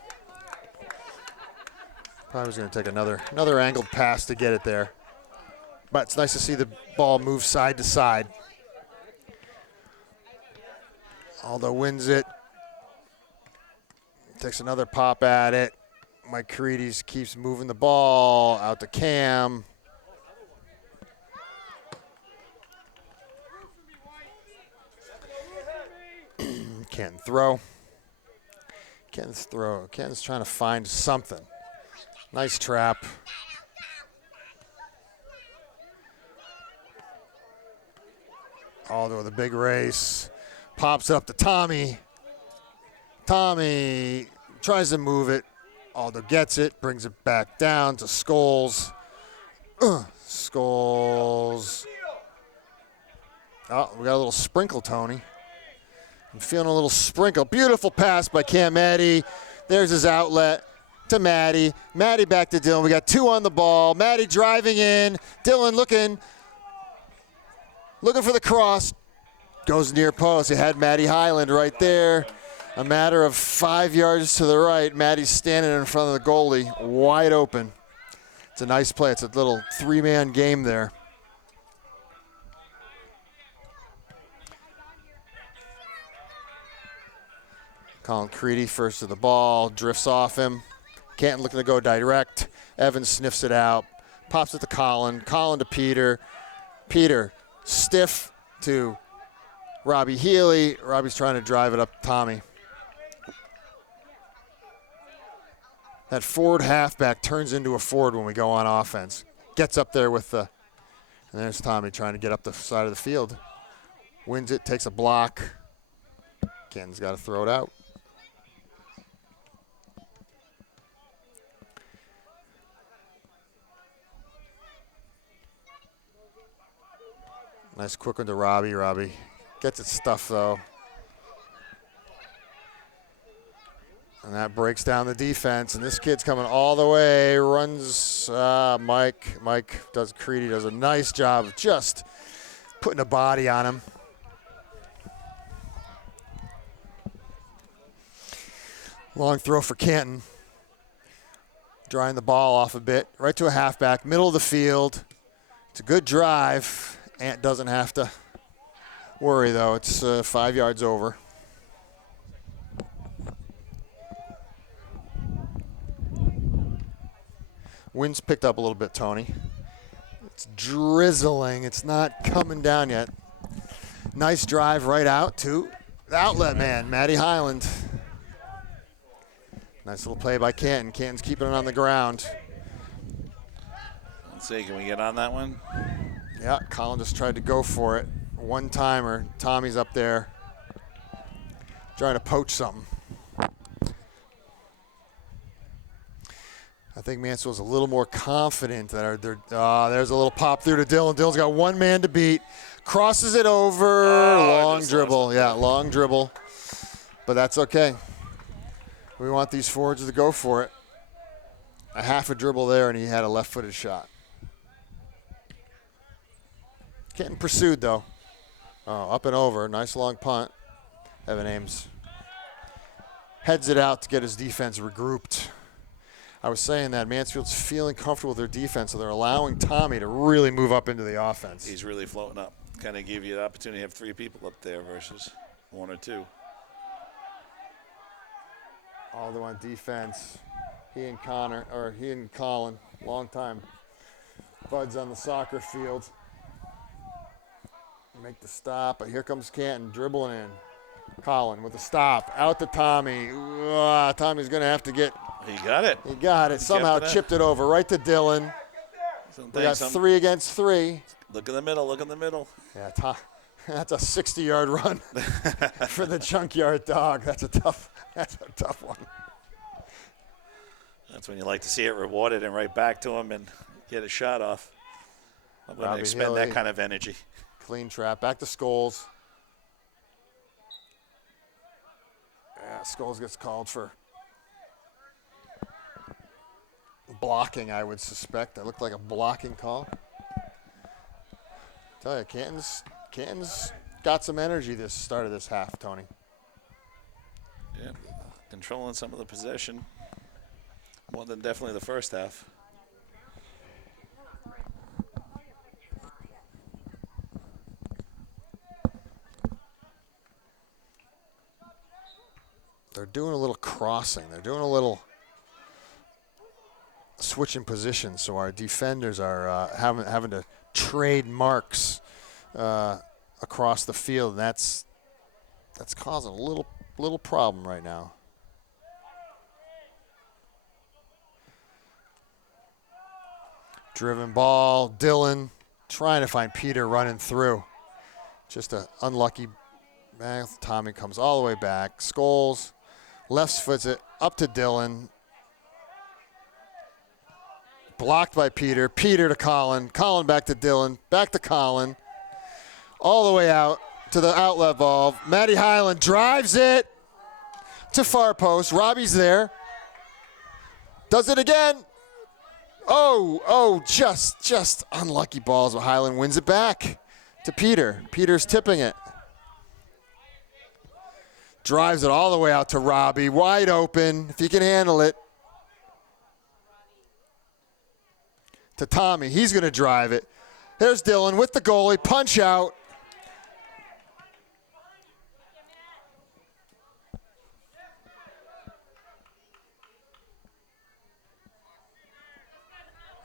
Probably was going to take another angled pass to get it there. But it's nice to see the ball move side to side. Aldo wins it. Takes another pop at it. Mike Carides keeps moving the ball out to Cam. Canton throw. Ken's trying to find something. Nice trap. Aldo with a big race. Pops up to Tommy. Tommy tries to move it. Aldo gets it, brings it back down to Scholes. Scholes. Oh, we got a little sprinkle, Tony. I'm feeling a little sprinkle. Beautiful pass by Cam Matty. There's his outlet to Matty. Matty back to Dylan. We got 2 on the ball. Matty driving in. Dylan looking for the cross. Goes near post. He had Matty Highland right there. A matter of 5 yards to the right. Matty's standing in front of the goalie, wide open. It's a nice play. It's a little 3-man game there. Colin Creedy first to the ball, drifts off him. Canton looking to go direct. Evans sniffs it out, pops it to Colin. Colin to Peter. Peter stiff to Robbie Healy. Robbie's trying to drive it up Tommy. That forward halfback turns into a forward when we go on offense. Gets up there with the, and there's Tommy trying to get up the side of the field. Wins it, takes a block. Canton's got to throw it out. Nice quick one to Robbie. Robbie gets it stuffed, though. And that breaks down the defense. And this kid's coming all the way. Runs Mike. Creedy does a nice job of just putting a body on him. Long throw for Canton. Drying the ball off a bit. Right to a halfback. Middle of the field. It's a good drive. Ant doesn't have to worry, though. It's 5 yards over. Wind's picked up a little bit, Tony. It's drizzling. It's not coming down yet. Nice drive right out to the outlet man, Matty Highland. Nice little play by Canton. Canton's keeping it on the ground. Let's see, can we get on that one? Yeah, Colin just tried to go for it. One-timer. Tommy's up there trying to poach something. I think Mansfield's a little more confident. There's a little pop through to Dylan. Dylan's got one man to beat. Crosses it over. Long dribble. Yeah, long dribble. But that's okay. We want these forwards to go for it. A half a dribble there, and he had a left-footed shot. Getting pursued, though. Oh, up and over. Nice long punt. Evan Ames heads it out to get his defense regrouped. I was saying that Mansfield's feeling comfortable with their defense, so they're allowing Tommy to really move up into the offense. He's really floating up. Kind of give you the opportunity to have 3 people up there versus 1 or 2. Aldo on defense. He and Colin, long time buds on the soccer field. Make the stop, but here comes Canton dribbling in. Colin with the stop, out to Tommy. Tommy's going to have to get. He got it. He got it. Somehow chipped it over right to Dylan. We got 3 against 3. Look in the middle. Look in the middle. Yeah, that's a 60-yard run for the junkyard dog. That's a tough one. That's when you like to see it rewarded and right back to him and get a shot off. I'm going to expend that kind of energy. Clean trap. Back to Scholes. Yeah, Scholes gets called for blocking, I would suspect. That looked like a blocking call. Tell you, Canton's got some energy this start of this half, Tony. Yeah, controlling some of the possession. More than definitely the first half. They're doing a little crossing. They're doing a little switching positions, so our defenders are having to trade marks across the field. And that's causing a little problem right now. Driven ball, Dylan trying to find Peter running through. Just an unlucky. Tommy comes all the way back. Scholes left foots it up to Dylan. Blocked by Peter. Peter to Colin. Colin back to Dylan. Back to Colin. All the way out to the outlet ball. Matty Highland drives it to far post. Robbie's there. Does it again. Just unlucky balls. But Highland wins it back to Peter. Peter's tipping it. Drives it all the way out to Robbie. Wide open, if he can handle it. To Tommy. He's going to drive it. There's Dylan with the goalie. Punch out.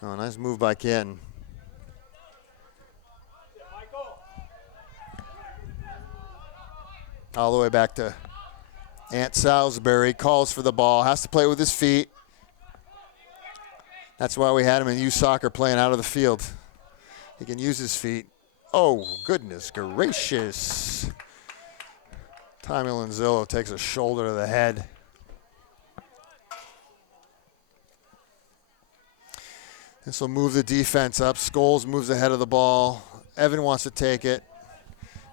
Oh, nice move by Canton. All the way back to Ant Salisbury. Calls for the ball. Has to play with his feet. That's why we had him in youth soccer playing out of the field. He can use his feet. Oh, goodness gracious. Tommy Lanzillo takes a shoulder to the head. This will move the defense up. Scholes moves ahead of the ball. Evan wants to take it.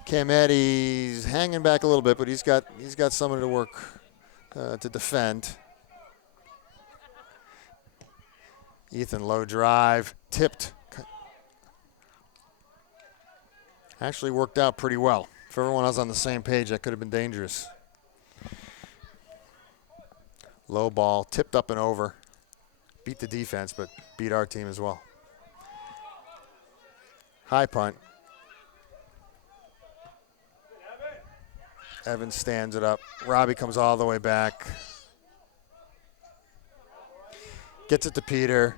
Cam Eddy's hanging back a little bit, but he's got someone to work to defend. Ethan low drive, tipped. Actually worked out pretty well. If everyone was on the same page, that could have been dangerous. Low ball, tipped up and over. Beat the defense, but beat our team as well. High punt. Evans stands it up. Robbie comes all the way back. Gets it to Peter.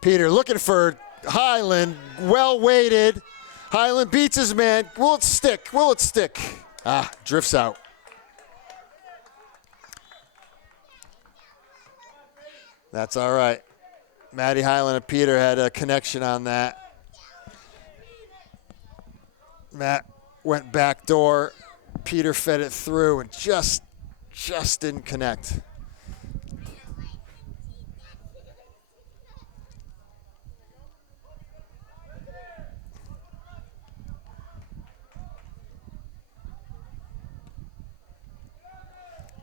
Peter looking for Highland. Well weighted. Highland beats his man. Will it stick? Will it stick? Drifts out. That's all right. Matty Highland and Peter had a connection on that. Matt went back door. Peter fed it through and just didn't connect.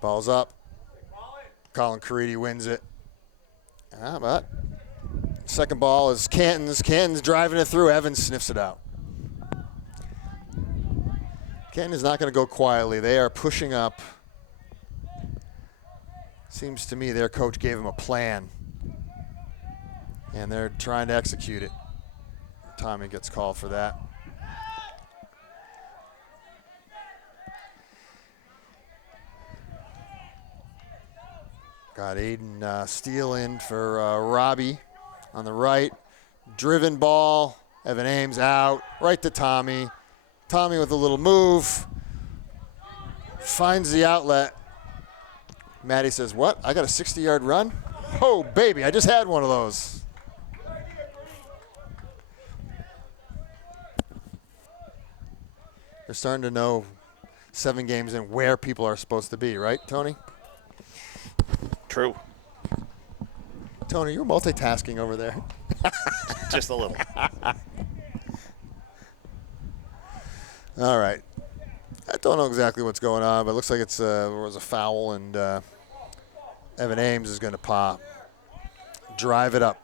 Ball's up. Colin Caridi wins it. But second ball is Canton's. Canton's driving it through. Evans sniffs it out. Canton is not going to go quietly. They are pushing up. Seems to me their coach gave them a plan, and they're trying to execute it. Tommy gets called for that. Got Aiden Steele in for Robbie on the right. Driven ball. Evan Ames out. Right to Tommy. Tommy with a little move. Finds the outlet. Matty says, what? I got a 60-yard run? Oh, baby, I just had one of those. They're starting to know 7 games in where people are supposed to be, right, Tony? True. Tony, you're multitasking over there. Just a little. All right. I don't know exactly what's going on, but it looks like there was a foul, and Evan Ames is going to pop. Drive it up.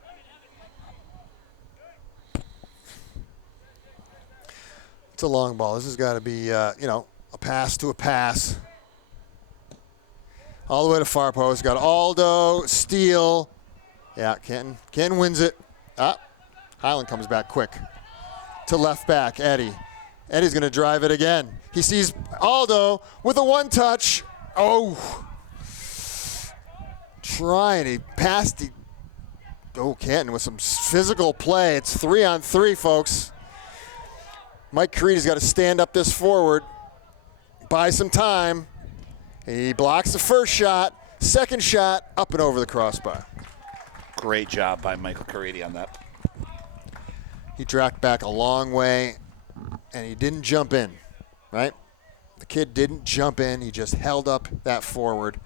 It's a long ball. This has got to be, a pass to a pass. All the way to far post. Got Aldo, Steele. Yeah, Canton. Canton wins it. Highland comes back quick. To left back, Eddie. Eddie's going to drive it again. He sees Aldo with a one-touch. Oh. Trying. He passed. Canton with some physical play. It's 3-on-3, folks. Mike Creedy's got to stand up this forward. Buy some time. He blocks the first shot. Second shot, up and over the crossbar. Great job by Michael Caridi on that. He tracked back a long way, and he didn't jump in, right? The kid didn't jump in. He just held up that forward,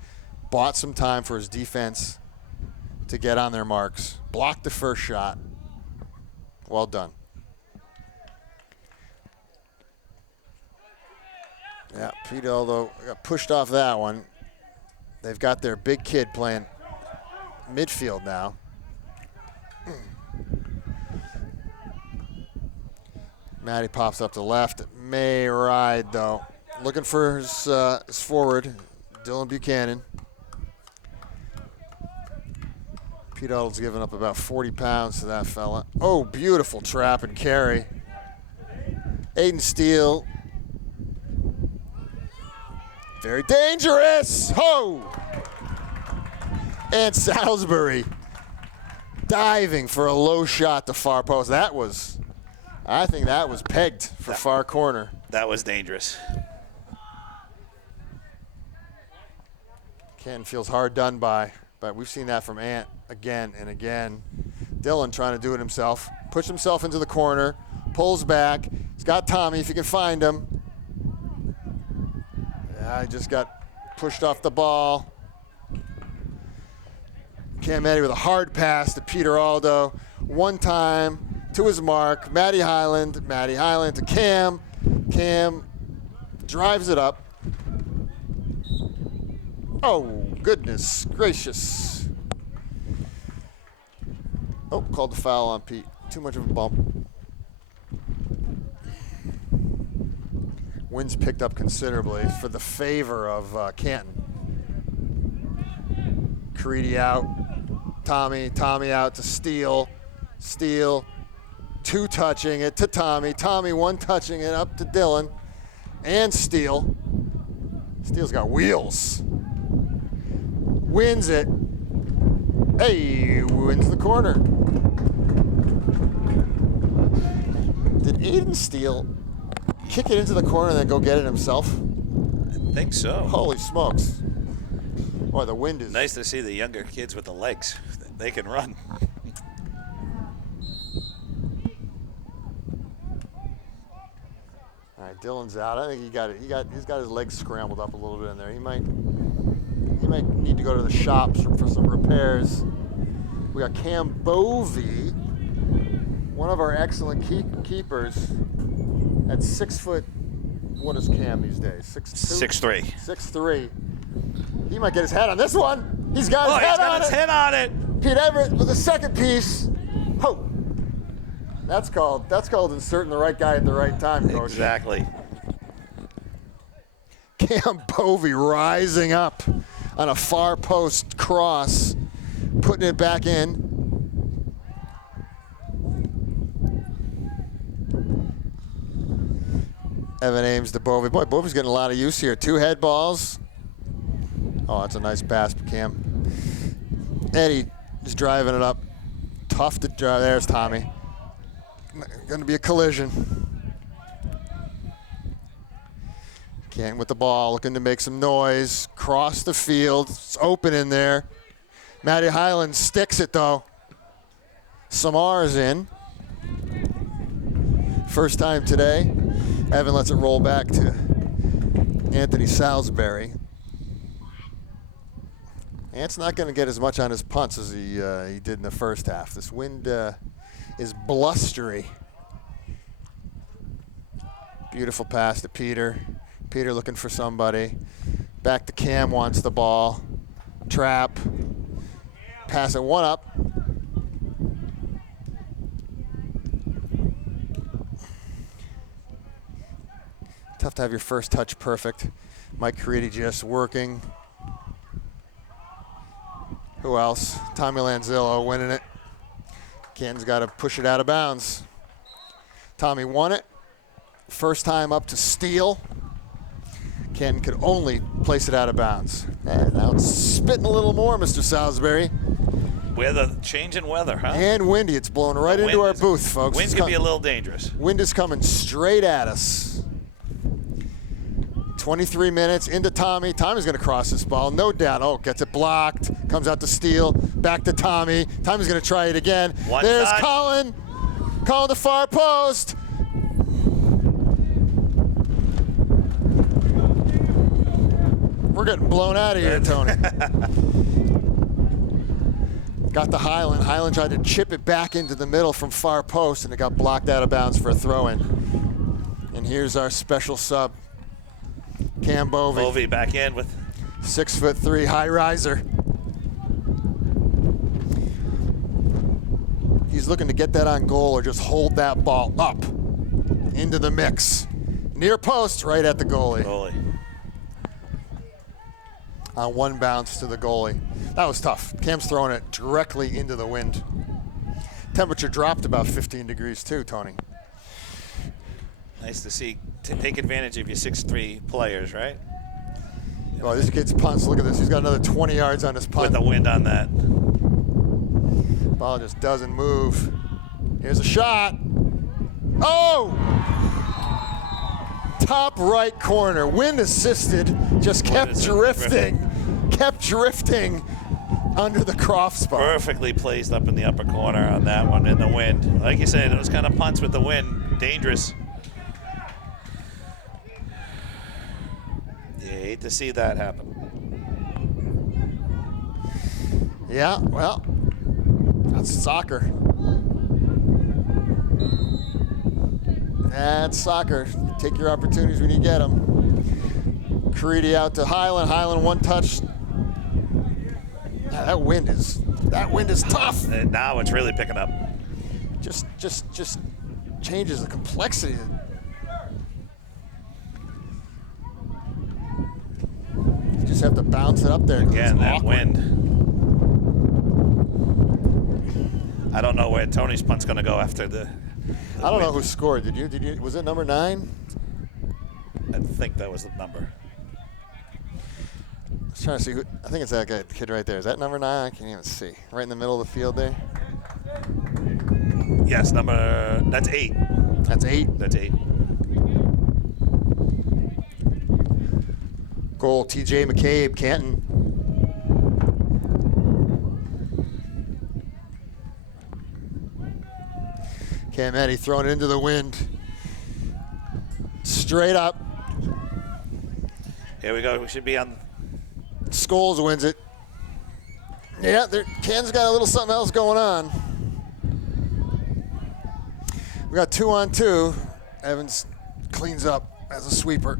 bought some time for his defense to get on their marks. Blocked the first shot. Well done. Yeah, Pete Aldo got pushed off that one. They've got their big kid playing midfield now. Matty pops up to left. May ride, though. Looking for his forward, Dylan Buchanan. Pete Aldo's giving up about 40 pounds to that fella. Oh, beautiful trap and carry. Aiden Steele. Very dangerous. Ho! And Salisbury diving for a low shot to far post. I think that was pegged for far corner. That was dangerous. Canton feels hard done by, but we've seen that from Ant again and again. Dylan trying to do it himself. Puts himself into the corner, pulls back. He's got Tommy if you can find him. Yeah, he just got pushed off the ball. Cam Matty with a hard pass to Peter Aldo. One time to his mark. Matty Highland to Cam. Cam drives it up. Oh, goodness gracious. Oh, called the foul on Pete. Too much of a bump. Wind's picked up considerably for the favor of Canton. Caridi out. Tommy out to Steele. Steele, two touching it to Tommy. Tommy, one touching it up to Dylan. And Steele. Steele's got wheels. Wins it. Hey, wins the corner. Did Aiden Steele kick it into the corner and then go get it himself? I think so. Holy smokes. Boy, the wind is... Nice to see the younger kids with the legs. They can run. All right, Dylan's out. I think he's got his legs scrambled up a little bit in there. He might need to go to the shops for some repairs. We got Cam Bovey, one of our excellent keepers, at 6 foot. What is Cam these days? 6'3". 6'3". He might get his head on this one. He's got his head on it. Pete Everett with the second piece. Ho! That's called inserting the right guy at the right time, Coach. Exactly. Cam Bovey rising up on a far post cross, putting it back in. Evan Ames to Bovey. Boy, Bovey's getting a lot of use here. 2 head balls. Oh, that's a nice pass, Cam. Eddie is driving it up. Tough to drive. There's Tommy. Going to be a collision. Canton with the ball, looking to make some noise. Cross the field. It's open in there. Matty Highland sticks it, though. Samar's in. First time today. Evan lets it roll back to Anthony Salisbury. Ant's not going to get as much on his punts as he did in the first half. This wind is blustery. Beautiful pass to Peter. Peter looking for somebody. Back to Cam, wants the ball. Trap. Pass it one up. Tough to have your first touch perfect. Mike Caridi just working. Who else? Tommy Lanzillo winning it. Canton's got to push it out of bounds. Tommy won it. First time up to Steele. Canton could only place it out of bounds. And now it's spitting a little more, Mr. Salisbury. Change in weather, huh? And windy. It's blowing right into our booth, folks. Wind can be a little dangerous. Wind is coming straight at us. 23 minutes into Tommy. Tommy's going to cross this ball, no doubt. Oh, gets it blocked. Comes out to Steele. Back to Tommy. Tommy's going to try it again. There's Colin. Colin to far post. We're getting blown out of here, Tony. Got the Highland. Highland tried to chip it back into the middle from far post, and it got blocked out of bounds for a throw-in. And here's our special sub, Cam Bovey. Bovey back in with 6'3", high riser. He's looking to get that on goal or just hold that ball up into the mix. Near post, right at the goalie. On one bounce to the goalie. That was tough. Cam's throwing it directly into the wind. Temperature dropped about 15 degrees too, Tony. Nice to see. Take advantage of your 6'3" players, right? Oh, this kid's punts. Look at this. He's got another 20 yards on his punt. With the wind on that. Ball just doesn't move. Here's a shot. Oh! Top right corner. Wind assisted. Just kept drifting. Kept drifting under the Croft spot. Perfectly placed up in the upper corner on that one in the wind. Like you said, those kind of punts with the wind, dangerous. You hate to see that happen. Yeah, well, that's soccer. That's soccer. Take your opportunities when you get them. Caridi out to Highland. Highland one touch. Yeah, that wind is tough. And now it's really picking up. Just changes the complexity. You just have to bounce it up there. Again, that wind. I don't know where Tony's punt's going to go after the I don't know who scored. Did you? Was it number 9? I think that was the number. I was trying to see who. I think it's that guy, kid right there. Is that number 9? I can't even see. Right in the middle of the field there. Yes, that's 8. That's 8. That's 8. Goal, T.J. McCabe, Canton. Cam Eddy throwing it into the wind. Straight up. Here we go. We should be on. Scholes wins it. Yeah, Can's got a little something else going on. We got 2-on-2. Evans cleans up as a sweeper.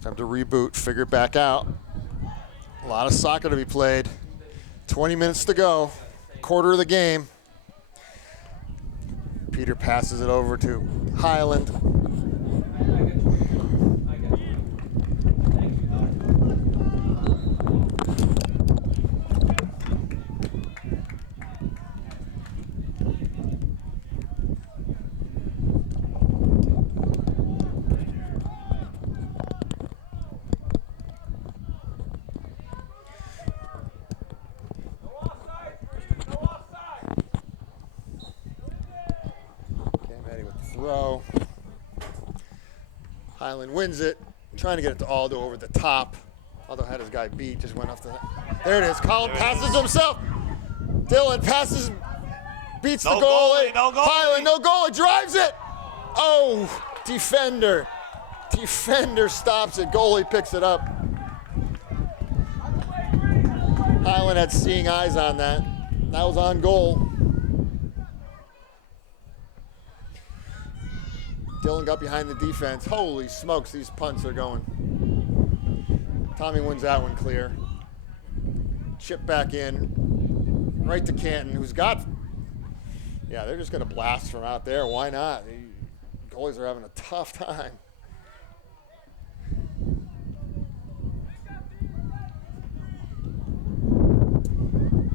Time to reboot, figure it back out. A lot of soccer to be played. 20 minutes to go. Quarter of the game. Peter passes it over to Highland. Throw. Highland wins it. Trying to get it to Aldo over the top. Aldo had his guy beat. Just went off the. There it is. Colin passes himself. Dylan passes. Beats the goalie. No goalie. Highland, no goalie. Drives it. Oh, defender. Defender stops it. Goalie picks it up. Highland had seeing eyes on that. That was on goal. Dylan got behind the defense. Holy smokes, these punts are going. Tommy wins that one clear. Chip back in. Right to Canton, who's got... Yeah, they're just going to blast from out there. Why not? The goalies are having a tough time.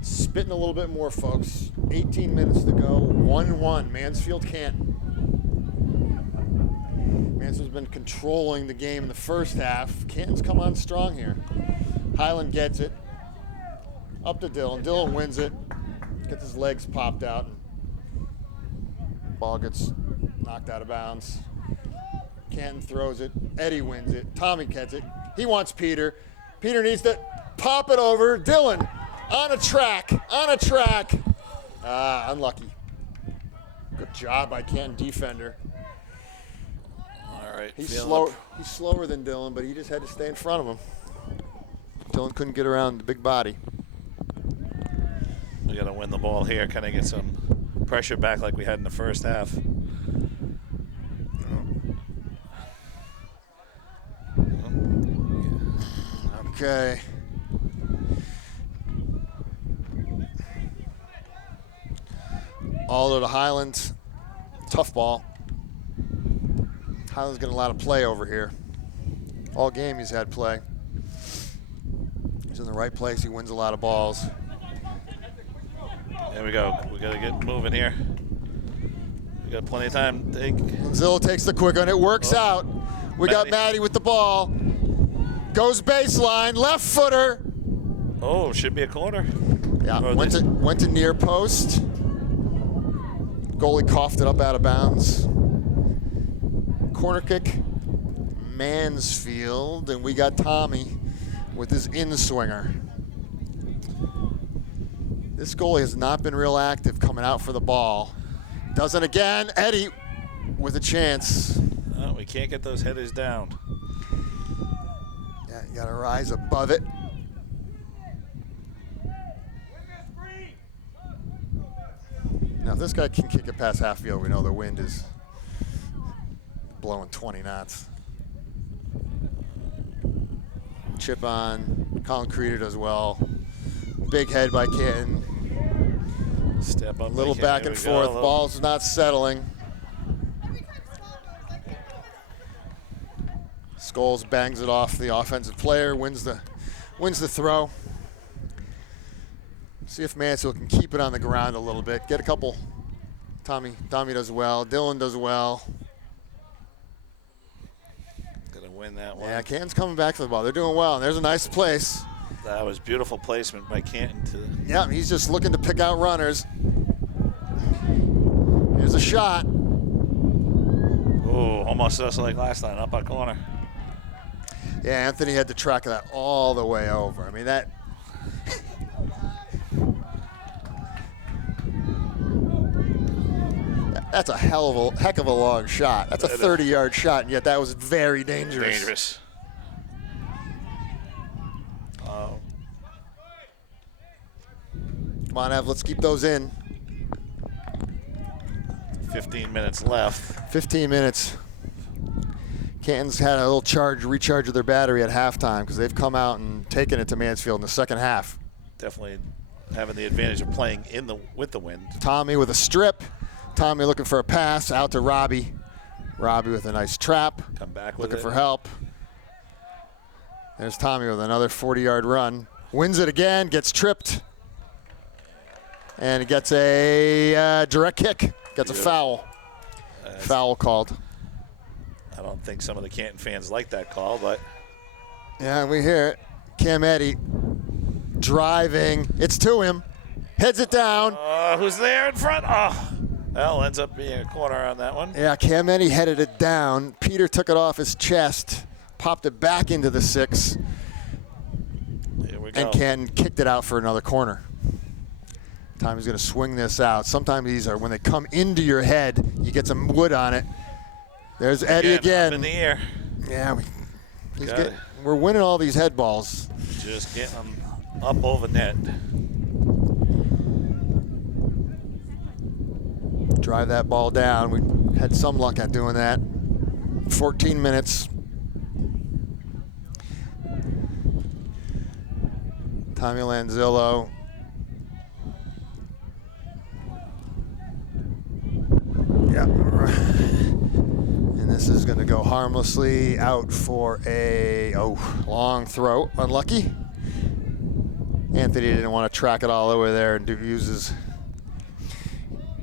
Spitting a little bit more, folks. 18 minutes to go. 1-1, Mansfield Canton. Mansfield's been controlling the game in the first half. Canton's come on strong here. Highland gets it. Up to Dylan. Dylan wins it. Gets his legs popped out. Ball gets knocked out of bounds. Canton throws it. Eddie wins it. Tommy gets it. He wants Peter. Peter needs to pop it over. Dylan on a track. On a track. Unlucky. Good job by Canton defender. All All right. He's feeling slow. He's slower than Dylan, but he just had to stay in front of him. Dylan couldn't get around the big body. We got to win the ball here. Kind of get some pressure back like we had in the first half. Okay. Aldo to Highland. Tough ball. Highland's getting a lot of play over here. All game he's had play. He's in the right place. He wins a lot of balls. There we go. We got to get moving here. We got plenty of time. Zillow takes the quick one. It works out. We got Maddie with the ball. Goes baseline. Left footer. Oh, should be a corner. Yeah, went to near post. Goalie coughed it up out of bounds. Corner kick, Mansfield, and we got Tommy with his in-swinger. This goalie has not been real active coming out for the ball. Does it again. Eddie with a chance. Oh, we can't get those headers down. Yeah, you got to rise above it. Now, if this guy can kick it past half field, we know the wind is blowing 20 knots. Chip on. Colin Creeder does well. Big head by Canton. Step up. Little back and forth. Ball's not settling. Scholes bangs it off the offensive player. Wins the throw. See if Mansfield can keep it on the ground a little bit. Get a couple. Tommy does well. Dylan does well. Gonna win that one. Yeah, Canton's coming back for the ball. They're doing well. And there's a nice place. That was beautiful placement by Canton. Yeah, he's just looking to pick out runners. Here's a shot. Oh, almost just like last time, up our corner. Yeah, Anthony had to track that all the way over. I mean, that. That's a heck of a long shot. That's a 30-yard shot, and yet that was very dangerous. Dangerous. Come on, Ev, let's keep those in. 15 minutes left. 15 minutes. Canton's had a little recharge of their battery at halftime because they've come out and taken it to Mansfield in the second half. Definitely having the advantage of playing with the wind. Tommy with a strip. Tommy looking for a pass out to Robbie. Robbie with a nice trap. Come back with looking for help. There's Tommy with another 40-yard run. Wins it again, gets tripped. And he gets a direct kick. Gets a foul. Foul called. I don't think some of the Canton fans like that call, but. Yeah, we hear it. Cam Eddy driving. It's to him. Heads it down. Who's there in front? Oh, well, ends up being a corner on that one. Yeah, Cam Eddy headed it down. Peter took it off his chest, popped it back into the 6. Here we go. And Canton kicked it out for another corner. Tommy's going to swing this out. Sometimes these are when they come into your head, you get some wood on it. There's Eddie again. Up in the air. Yeah, we're winning all these head balls. Just getting them up over net. Drive that ball down. We had some luck at doing that. 14 minutes. Tommy Lanzillo. Yeah. And this is going to go harmlessly out for a long throw. Unlucky. Anthony didn't want to track it all over there and use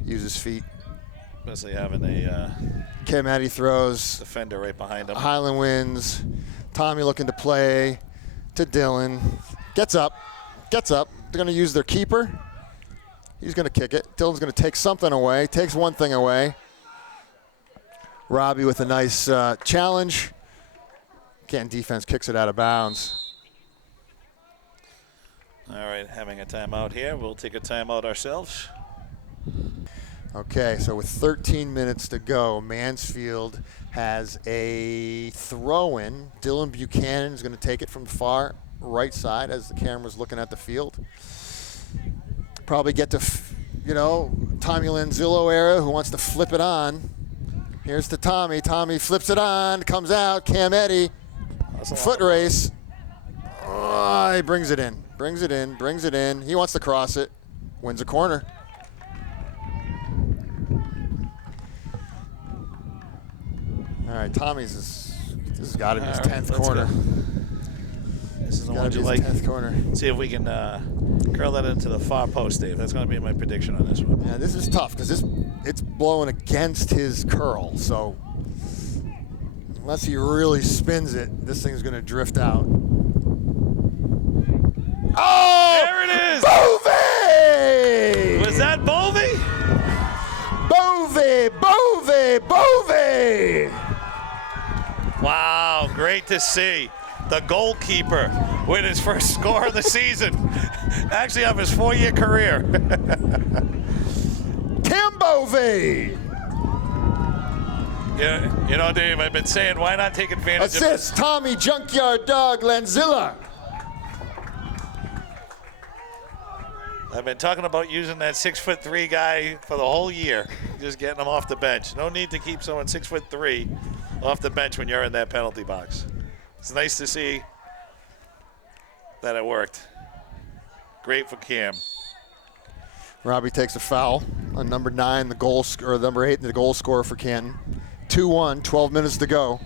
his feet. Especially having a Cam Addy throws. Defender right behind him. Highland wins. Tommy looking to play to Dylan. Gets up. They're going to use their keeper. He's going to kick it. Dylan's going to take something away. Takes one thing away. Robbie with a nice challenge. Canton defense kicks it out of bounds. All right, having a timeout here. We'll take a timeout ourselves. Okay, so with 13 minutes to go, Mansfield has a throw-in. Dylan Buchanan is going to take it from the far right side as the camera's looking at the field. Probably get to, Tommy Lanzillo era who wants to flip it on. Here's to Tommy. Tommy flips it on, comes out. Cam Eddy, foot race. Oh, he brings it in. Brings it in. He wants to cross it. Wins a corner. All right, this has got to be his 10th corner. This is the one you like. 10th corner. See if we can curl that into the far post, Dave. That's going to be my prediction on this one. Yeah, this is tough because it's blowing against his curl. So unless he really spins it, this thing's going to drift out. Oh! There it is! Bovey! Was that Bovey? Bovey! Wow, great to see. The goalkeeper with his first score of the season. Actually, of his 4-year career. Tim Bovey! Yeah, Dave, I've been saying, why not take advantage of Assist, Tommy Junkyard Dog Lanzilla. I've been talking about using that 6'3" guy for the whole year, just getting him off the bench. No need to keep someone 6'3" off the bench when you're in that penalty box. It's nice to see that it worked. Great for Cam. Robbie takes a foul on number 9, number 8, the goal scorer for Canton. 2-1, 12 minutes to go.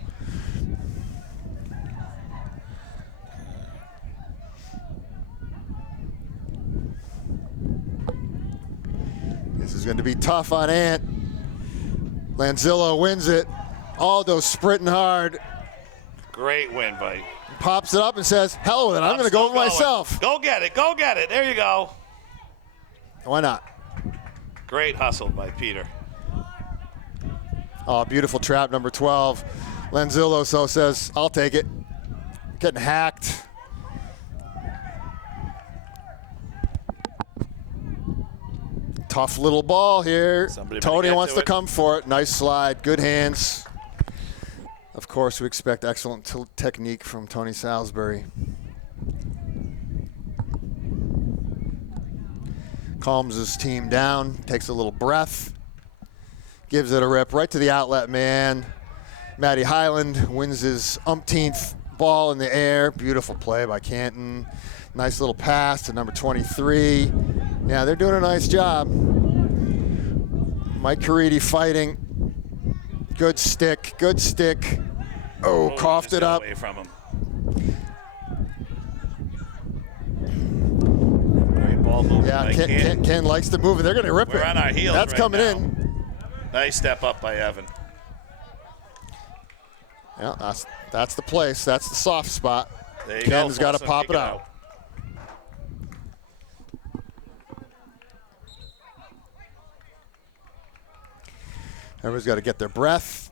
This is going to be tough on Ant. Lanzillo wins it. Aldo sprinting hard. Great win, buddy. Pops it up and says, hell with it, I'm going to go myself. Go get it. There you go. Why not? Great hustle by Peter. Oh, beautiful trap, number 12. Lanzillo says, I'll take it. Getting hacked. Tough little ball here. Tony wants to come for it. Nice slide. Good hands. Of course, we expect excellent technique from Tony Salisbury. Calms his team down. Takes a little breath. Gives it a rip right to the outlet man. Matty Highland wins his umpteenth ball in the air. Beautiful play by Canton. Nice little pass to number 23. Yeah, they're doing a nice job. Mike Caridi fighting. Good stick. Oh, coughed it up. Away from him. Great ball movement. Yeah, Ken likes to move, and they're going to rip it. We're on our heels. That's right coming now. in. Nice step up by Evan. Yeah, that's the place. That's the soft spot. There you Ken's go. got to pop it out. Everyone's got to get their breath.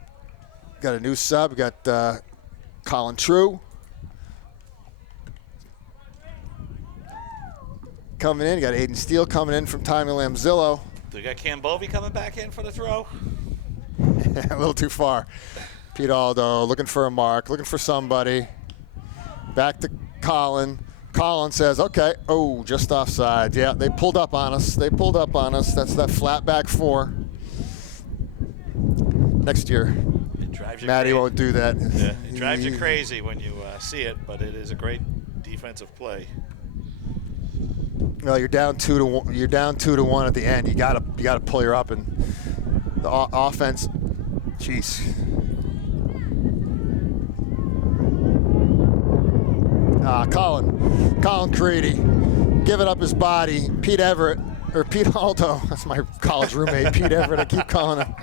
Got a new sub. Got Colin True coming in. Got Aiden Steele coming in from Tommy Lanzillo. Do we got Cam Bovey coming back in for the throw? A little too far. Pete Aldo looking for a mark, looking for somebody. Back to Colin. Colin says, okay. Oh, just offside. Yeah, they pulled up on us. That's that flat back 4. Next year, Matty won't do that. Yeah, it drives you crazy when you see it, but it is a great defensive play. Well, you're down 2-1. You're down 2-1 at the end. You gotta pull her up, and the offense. Jeez. Colin Creedy, giving up his body. Pete Aldo. That's my college roommate, Pete Everett. I keep calling him.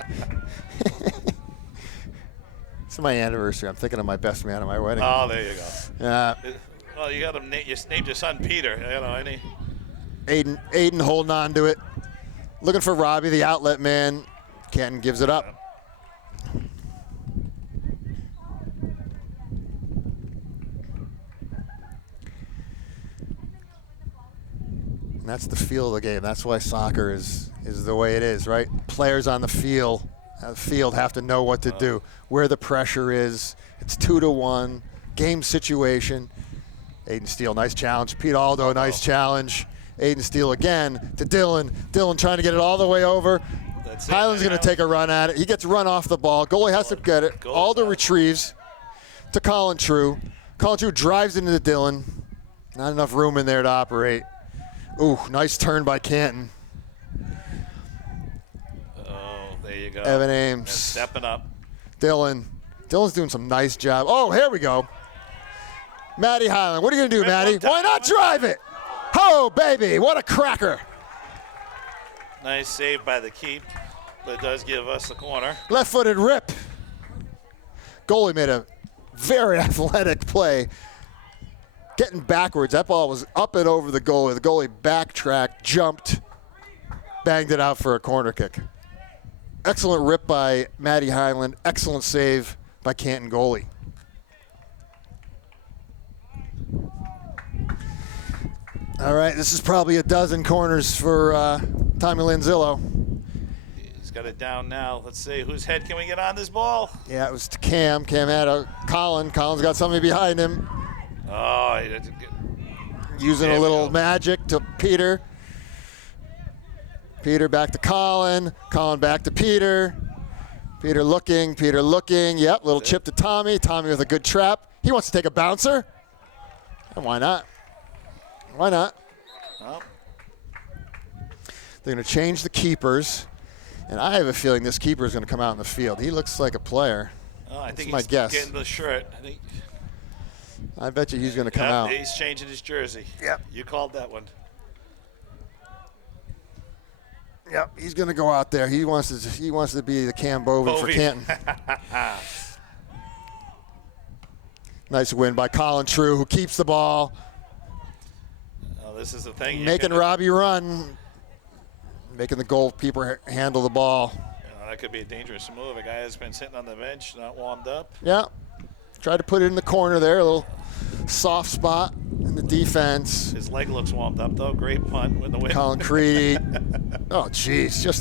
It's my anniversary. I'm thinking of my best man at my wedding. Oh, there you go. Well, you got him. You named your son Peter. Aiden holding on to it. Looking for Robbie, the outlet man. Canton gives it up. And that's the feel of the game. That's why soccer is the way it is, right? players on the field have to know what to do, where the pressure is. It's 2-1, game situation. Aiden Steele, nice challenge. Pete Aldo, nice challenge. Aiden Steele again to Dylan. Dylan trying to get it all the way over. Highland's going to take a run at it. He gets run off the ball. Goalie has to get it. Aldo retrieves to Colin True. Colin True drives into Dylan. Not enough room in there to operate. Ooh, nice turn by Canton. Oh, there you go. Evan Ames. And stepping up. Dylan's doing some nice job. Oh, here we go. Matty Highland. What are you going to do, Matty? Why not drive it? Oh, baby. What a cracker. Nice save by the keep, but it does give us the corner. Left-footed rip. Goalie made a very athletic play. Getting backwards. That ball was up and over the goalie. The goalie backtracked, jumped, banged it out for a corner kick. Excellent rip by Matty Highland. Excellent save by Canton goalie. All right, this is probably a dozen corners for Tommy Lanzillo. He's got it down now. Let's see, whose head can we get on this ball? Yeah, it was to Cam. Cam had a Colin. Colin's got somebody behind him. Oh, he didn't get... Using a little magic to Peter. Peter back to Colin. Colin back to Peter. Peter looking. Yep, little chip to Tommy. Tommy with a good trap. He wants to take a bouncer. And why not? Why not? Oh. They're going to change the keepers. And I have a feeling this keeper is going to come out in the field. He looks like a player. Oh, I think That's my guess. Getting the shirt. I bet you he's going to come out. He's changing his jersey. Yep. You called that one. Yep, he's going to go out there. He wants to be the Cam Bovey for Canton. Nice win by Colin True, who keeps the ball. Oh, this is the thing. Making Robbie run. Making the goalkeeper handle the ball. That could be a dangerous move. A guy has been sitting on the bench, not warmed up. Yeah. Tried to put it in the corner there, a little soft spot in the defense. His leg looks warmed up, though. Great punt with the win. Colin Creedy. Oh, jeez. Just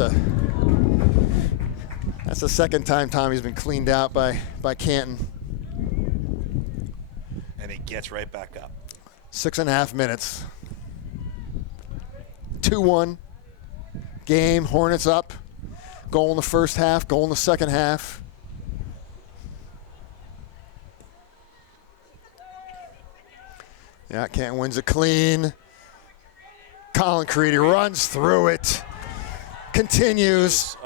a. That's the second time Tommy's been cleaned out by Canton. And he gets right back up. 6.5 minutes. 2-1. Game. Hornets up. Goal in the first half. Goal in the second half. Yeah, Canton wins it clean. Colin Creedy runs through it. Continues.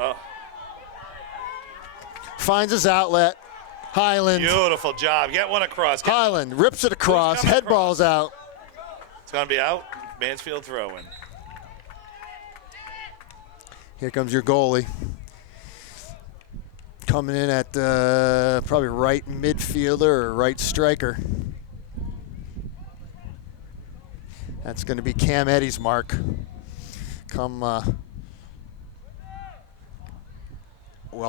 Finds his outlet. Highland. Beautiful job. Get one across. Highland rips it across. Head ball's out. It's going to be out. Mansfield throwing. Here comes your goalie. Coming in at probably right midfielder or right striker. That's going to be Cam Eddy's mark. Well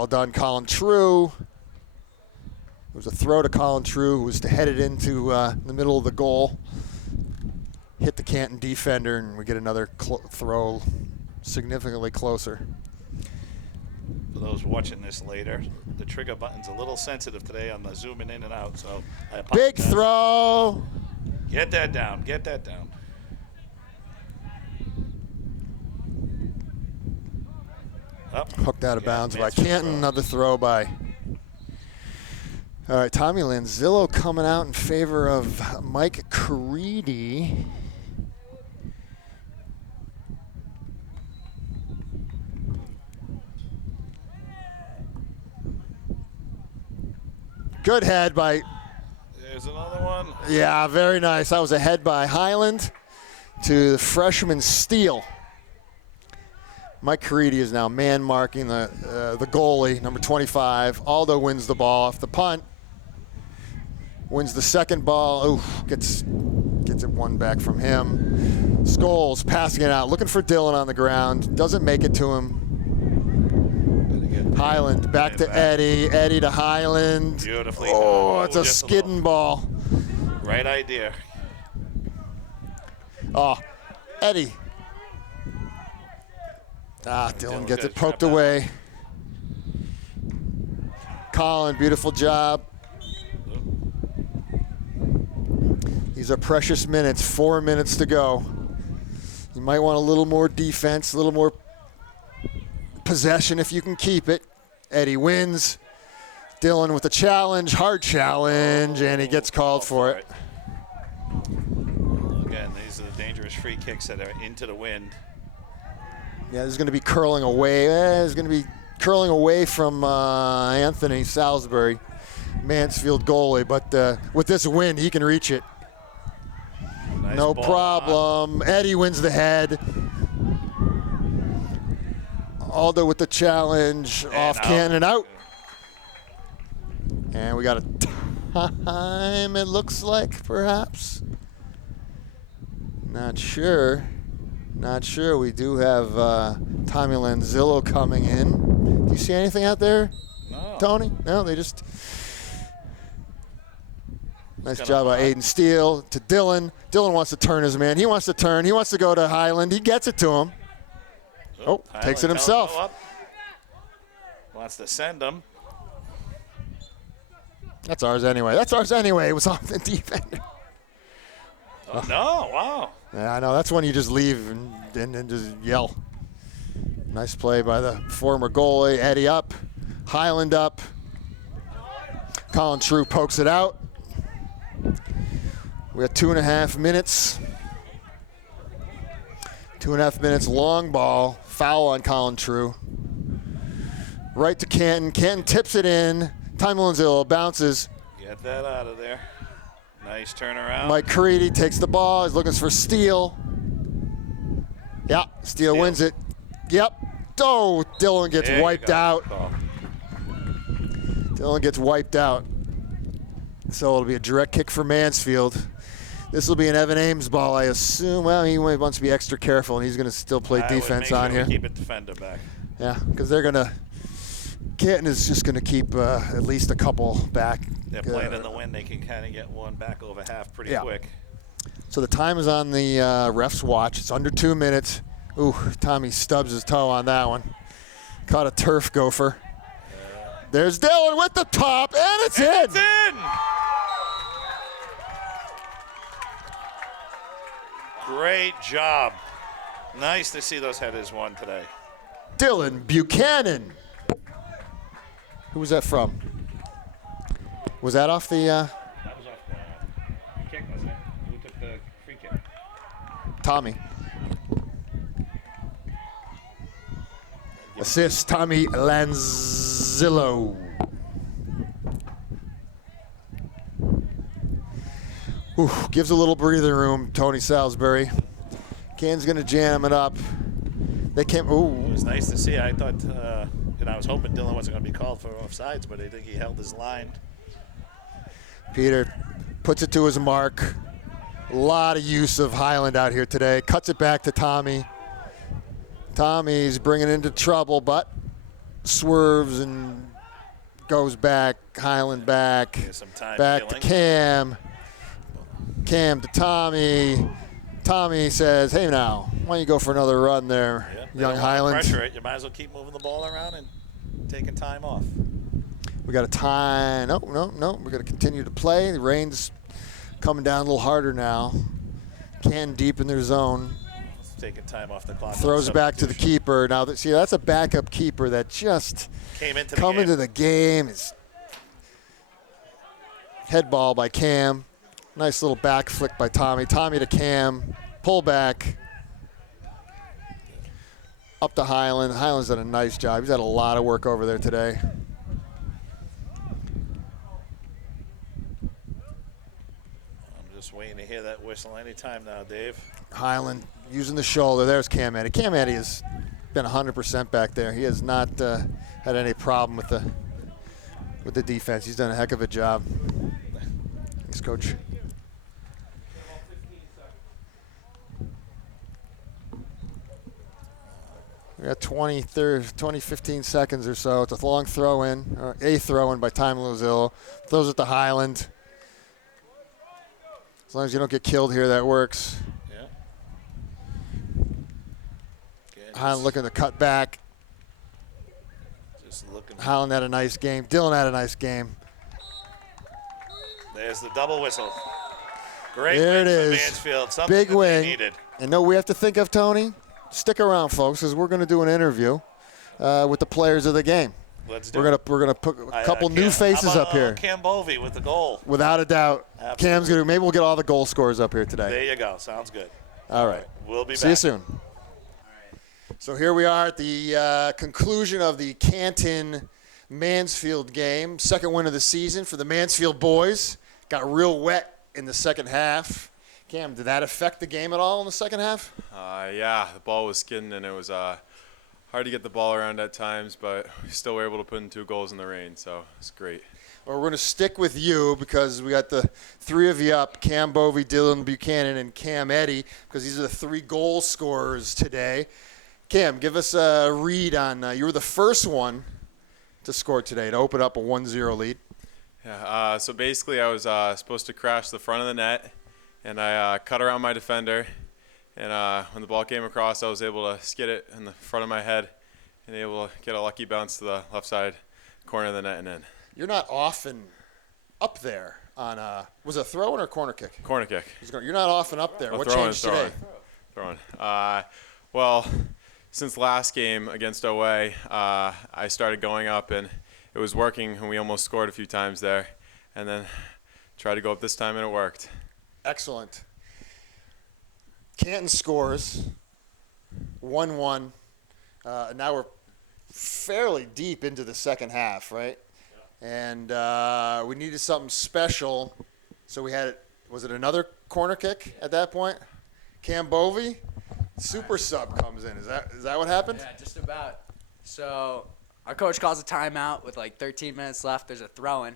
done, Colin True. It was a throw to Colin True, who was to head it into the middle of the goal. Hit the Canton defender, and we get another throw significantly closer. For those watching this later, the trigger button's a little sensitive today on the zooming in and out, so I apologize. Big throw. Get that down. Get that down. Hooked out of bounds by Canton. Another throw by. All right, Tommy Lanzillo coming out in favor of Mike Creedy. Good head by. There's another one. Yeah, very nice. That was a head by Highland to the freshman Steele. Mike Creedy is now man marking the goalie, number 25. Aldo wins the ball off the punt. Wins the second ball. Oof, gets it one back from him. Scholes passing it out, looking for Dylan on the ground. Doesn't make it to him. Highland back to Eddie. Eddie to Highland. Beautifully. Oh, it's a skidding ball. Right idea. Oh, Eddie. Dylan gets it poked away. Colin, beautiful job. These are precious minutes, 4 minutes to go. You might want a little more defense, a little more possession if you can keep it. Eddie wins. Dylan with a challenge, hard challenge, and he gets called for it. Again, these are the dangerous free kicks that are into the wind. Yeah, this is going to be curling away. It's going to be curling away from Anthony Salisbury, Mansfield goalie. But with this wind, he can reach it. Nice no ball. problem. Eddie wins the head. Aldo with the challenge, off Canton and out. And we got a time, it looks like, perhaps. Not sure. We do have Tommy Lanzillo coming in. Do you see anything out there, No. Tony? No, they just... Nice job by Aiden Steele to Dylan. Dylan wants to turn his man. He wants to turn. He wants to go to Highland. He gets it to him. Oh, takes it himself. Wants to send him. That's ours anyway. It was off the defender. Oh, no, wow. Yeah, I know. That's when you just leave and just yell. Nice play by the former goalie. Eddie up. Highland up. Colin True pokes it out. We got 2.5 minutes. 2.5 minutes, long ball. Foul on Colin True. Right to Canton. Canton tips it in. Time Lanzillo bounces. Get that out of there. Nice turnaround. Mike Caridi takes the ball. He's looking for Steele. Yeah, Steele wins it. Yep. Oh, Dylan gets wiped out. Dylan gets wiped out. So it'll be a direct kick for Mansfield. This will be an Evan Ames ball, I assume. Well, he wants to be extra careful, and he's going to still play defense on here. Keep a defender back. Yeah, because they're going to. Canton is just going to keep at least a couple back. They're playing in the wind. They can kind of get one back over half pretty quick. So the time is on the ref's watch. It's under 2 minutes. Ooh, Tommy stubs his toe on that one. Caught a turf gopher. There's Dylan with the top, and it's in. It's in. Great job. Nice to see those headers won today. Dylan Buchanan. Who was that from? Was that off the... That was off the kick, wasn't it? Who took the free kick? Tommy. Assist, Tommy Lanzillo. Ooh, gives a little breathing room, Tony Salisbury. Can's going to jam it up. They can't... Ooh. It was nice to see. I thought... and I was hoping Dylan wasn't going to be called for offsides, but I think he held his line. Peter puts it to his mark. A lot of use of Highland out here today. Cuts it back to Tommy. Tommy's bringing into trouble, but swerves and goes back. Highland back. Back to Cam. Cam to Tommy. Tommy says, hey now, why don't you go for another run there, young Highland. Pressure it. You might as well keep moving the ball around and taking time off. We got a time. No. We're going to continue to play. The rain's coming down a little harder now. Canton deep in their zone. Taking time off the clock. Throws back to the keeper. Now, see, that's a backup keeper that just came into the game. It's head ball by Cam. Nice little back flick by Tommy. Tommy to Cam. Pull back. Up to Highland. Highland's done a nice job. He's had a lot of work over there today. I'm just waiting to hear that whistle anytime now, Dave. Highland using the shoulder. There's Cam Eddy. Cam Eddy has been 100% back there. He has not had any problem with the defense. He's done a heck of a job. Thanks, Coach. We got 20, 15 seconds or so. It's a long throw-in, or a throw-in by Time Lanzillo. Throws it to Highland. As long as you don't get killed here, that works. Yeah. Again, Highland looking to cut back. Just looking. Highland had a nice game. Dylan had a nice game. There's the double whistle. Great There win it for is. Mansfield. Something Big that win. they needed. And know what we have to think of, Tony? Stick around, folks, because we're going to do an interview with the players of the game. Let's do We're it. gonna put a couple new faces How about, up here. Cam Bovey with the goal. Without a doubt. Absolutely. Cam's going to, maybe we'll get all the goal scorers up here today. There you go. Sounds good. All right. We'll be See back. you soon. So here we are at the conclusion of the Canton Mansfield game. Second win of the season for the Mansfield boys. Got real wet in the second half. Cam, did that affect the game at all in the second half? Yeah, the ball was skidding, and it was hard to get the ball around at times, but we still were able to put in 2 goals in the rain, so it's great. Well, we're going to stick with you because we got the 3 of you up, Cam Bovey, Dylan Buchanan, and Cam Eddy, because these are the 3 goal scorers today. Cam, give us a read on you were the first one to score today to open up a 1-0 lead. Yeah, so basically I was supposed to crash the front of the net, and I cut around my defender, and when the ball came across, I was able to skid it in the front of my head and able to get a lucky bounce to the left side corner of the net and in. You're not often up there on was it a throw-in or a corner kick? Corner kick. You're not often up there. Oh, What throw-in, changed today? Throwing. Well, since last game against OA, I started going up, and it was working, and we almost scored a few times there. And then tried to go up this time, and it worked. Excellent. Canton scores 1-1. Now we're fairly deep into the second half, right? And we needed something special, so we had was it another corner kick at that point? Cam Bovey, super sub comes in. Is that what happened? Yeah, just about. So our coach calls a timeout with like 13 minutes left. There's a throw-in.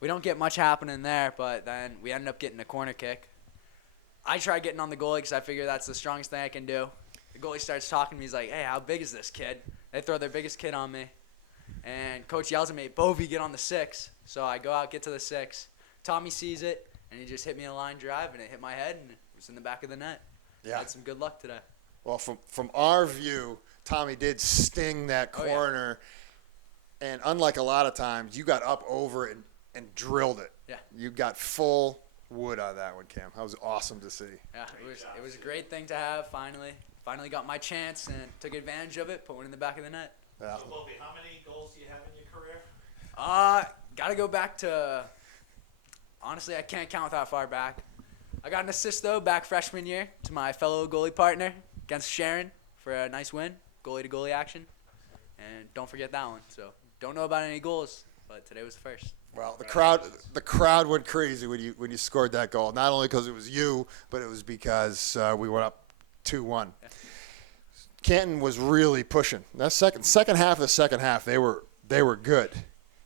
We don't get much happening there, but then we ended up getting a corner kick. I tried getting on the goalie because I figure that's the strongest thing I can do. The goalie starts talking to me. He's like, hey, how big is this kid? They throw their biggest kid on me. And coach yells at me, Bovey, get on the 6. So I go out, get to the 6. Tommy sees it, and he just hit me a line drive, and it hit my head, and it was in the back of the net. Yeah. I had some good luck today. Well, from our view, Tommy did sting that Oh, yeah. corner, and unlike a lot of times, you got up over it and drilled it. Yeah. You got full wood on that one, Cam. That was awesome to see. Yeah, it was a great thing to have, finally. Finally got my chance and took advantage of it, put one in the back of the net. Yeah. So, Bovey, how many goals do you have in your career? Got to go back to, honestly, I can't count that far back. I got an assist, though, back freshman year to my fellow goalie partner against Sharon for a nice win, goalie-to-goalie action. And don't forget that one. So don't know about any goals, but today was the first. Well, the crowd went crazy when you scored that goal. Not only because it was you, but it was because we went up 2-1. Yeah. Canton was really pushing. That second half of the second half, they were good,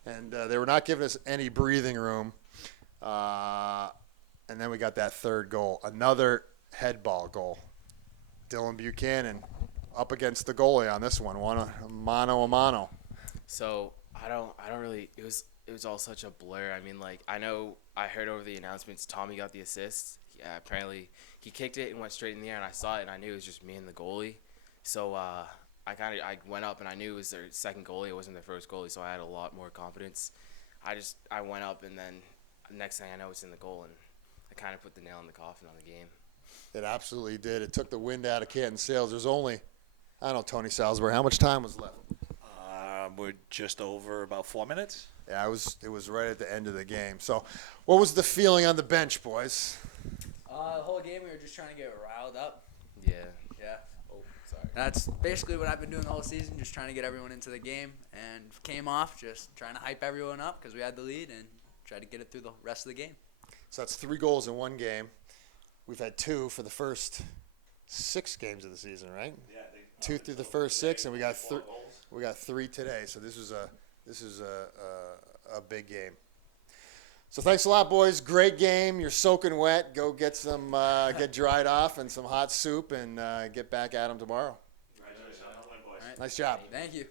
and they were not giving us any breathing room. And then we got that third goal, another head ball goal. Dylan Buchanan up against the goalie on this one, mano a mano. So I don't really. It was all such a blur. I mean, like I heard over the announcements Tommy got the assist. Yeah, apparently he kicked it and went straight in the air, and I saw it and I knew it was just me and the goalie. So I went up and I knew it was their second goalie. It wasn't their first goalie, so I had a lot more confidence. I went up and then next thing I know it's in the goal, and I kind of put the nail in the coffin on the game. It absolutely did. It took the wind out of Canton sails. There's only, I don't know, Tony Salisbury, how much time was left? We're just over about 4 minutes. Yeah, it was right at the end of the game. So what was the feeling on the bench, boys? The whole game we were just trying to get riled up. Yeah. Yeah. Oh, sorry. That's basically what I've been doing the whole season, just trying to get everyone into the game. And came off just trying to hype everyone up because we had the lead and try to get it through the rest of the game. So that's 3 goals in one game. We've had 2 for the first 6 games of the season, right? Yeah. 2 through the first 6, and we got 3 today. So this is a big game. So thanks a lot, boys. Great game. You're soaking wet. Go get some get dried off and some hot soup, and get back at them tomorrow. Congratulations on the win, boys. All right. Nice job. Thank you.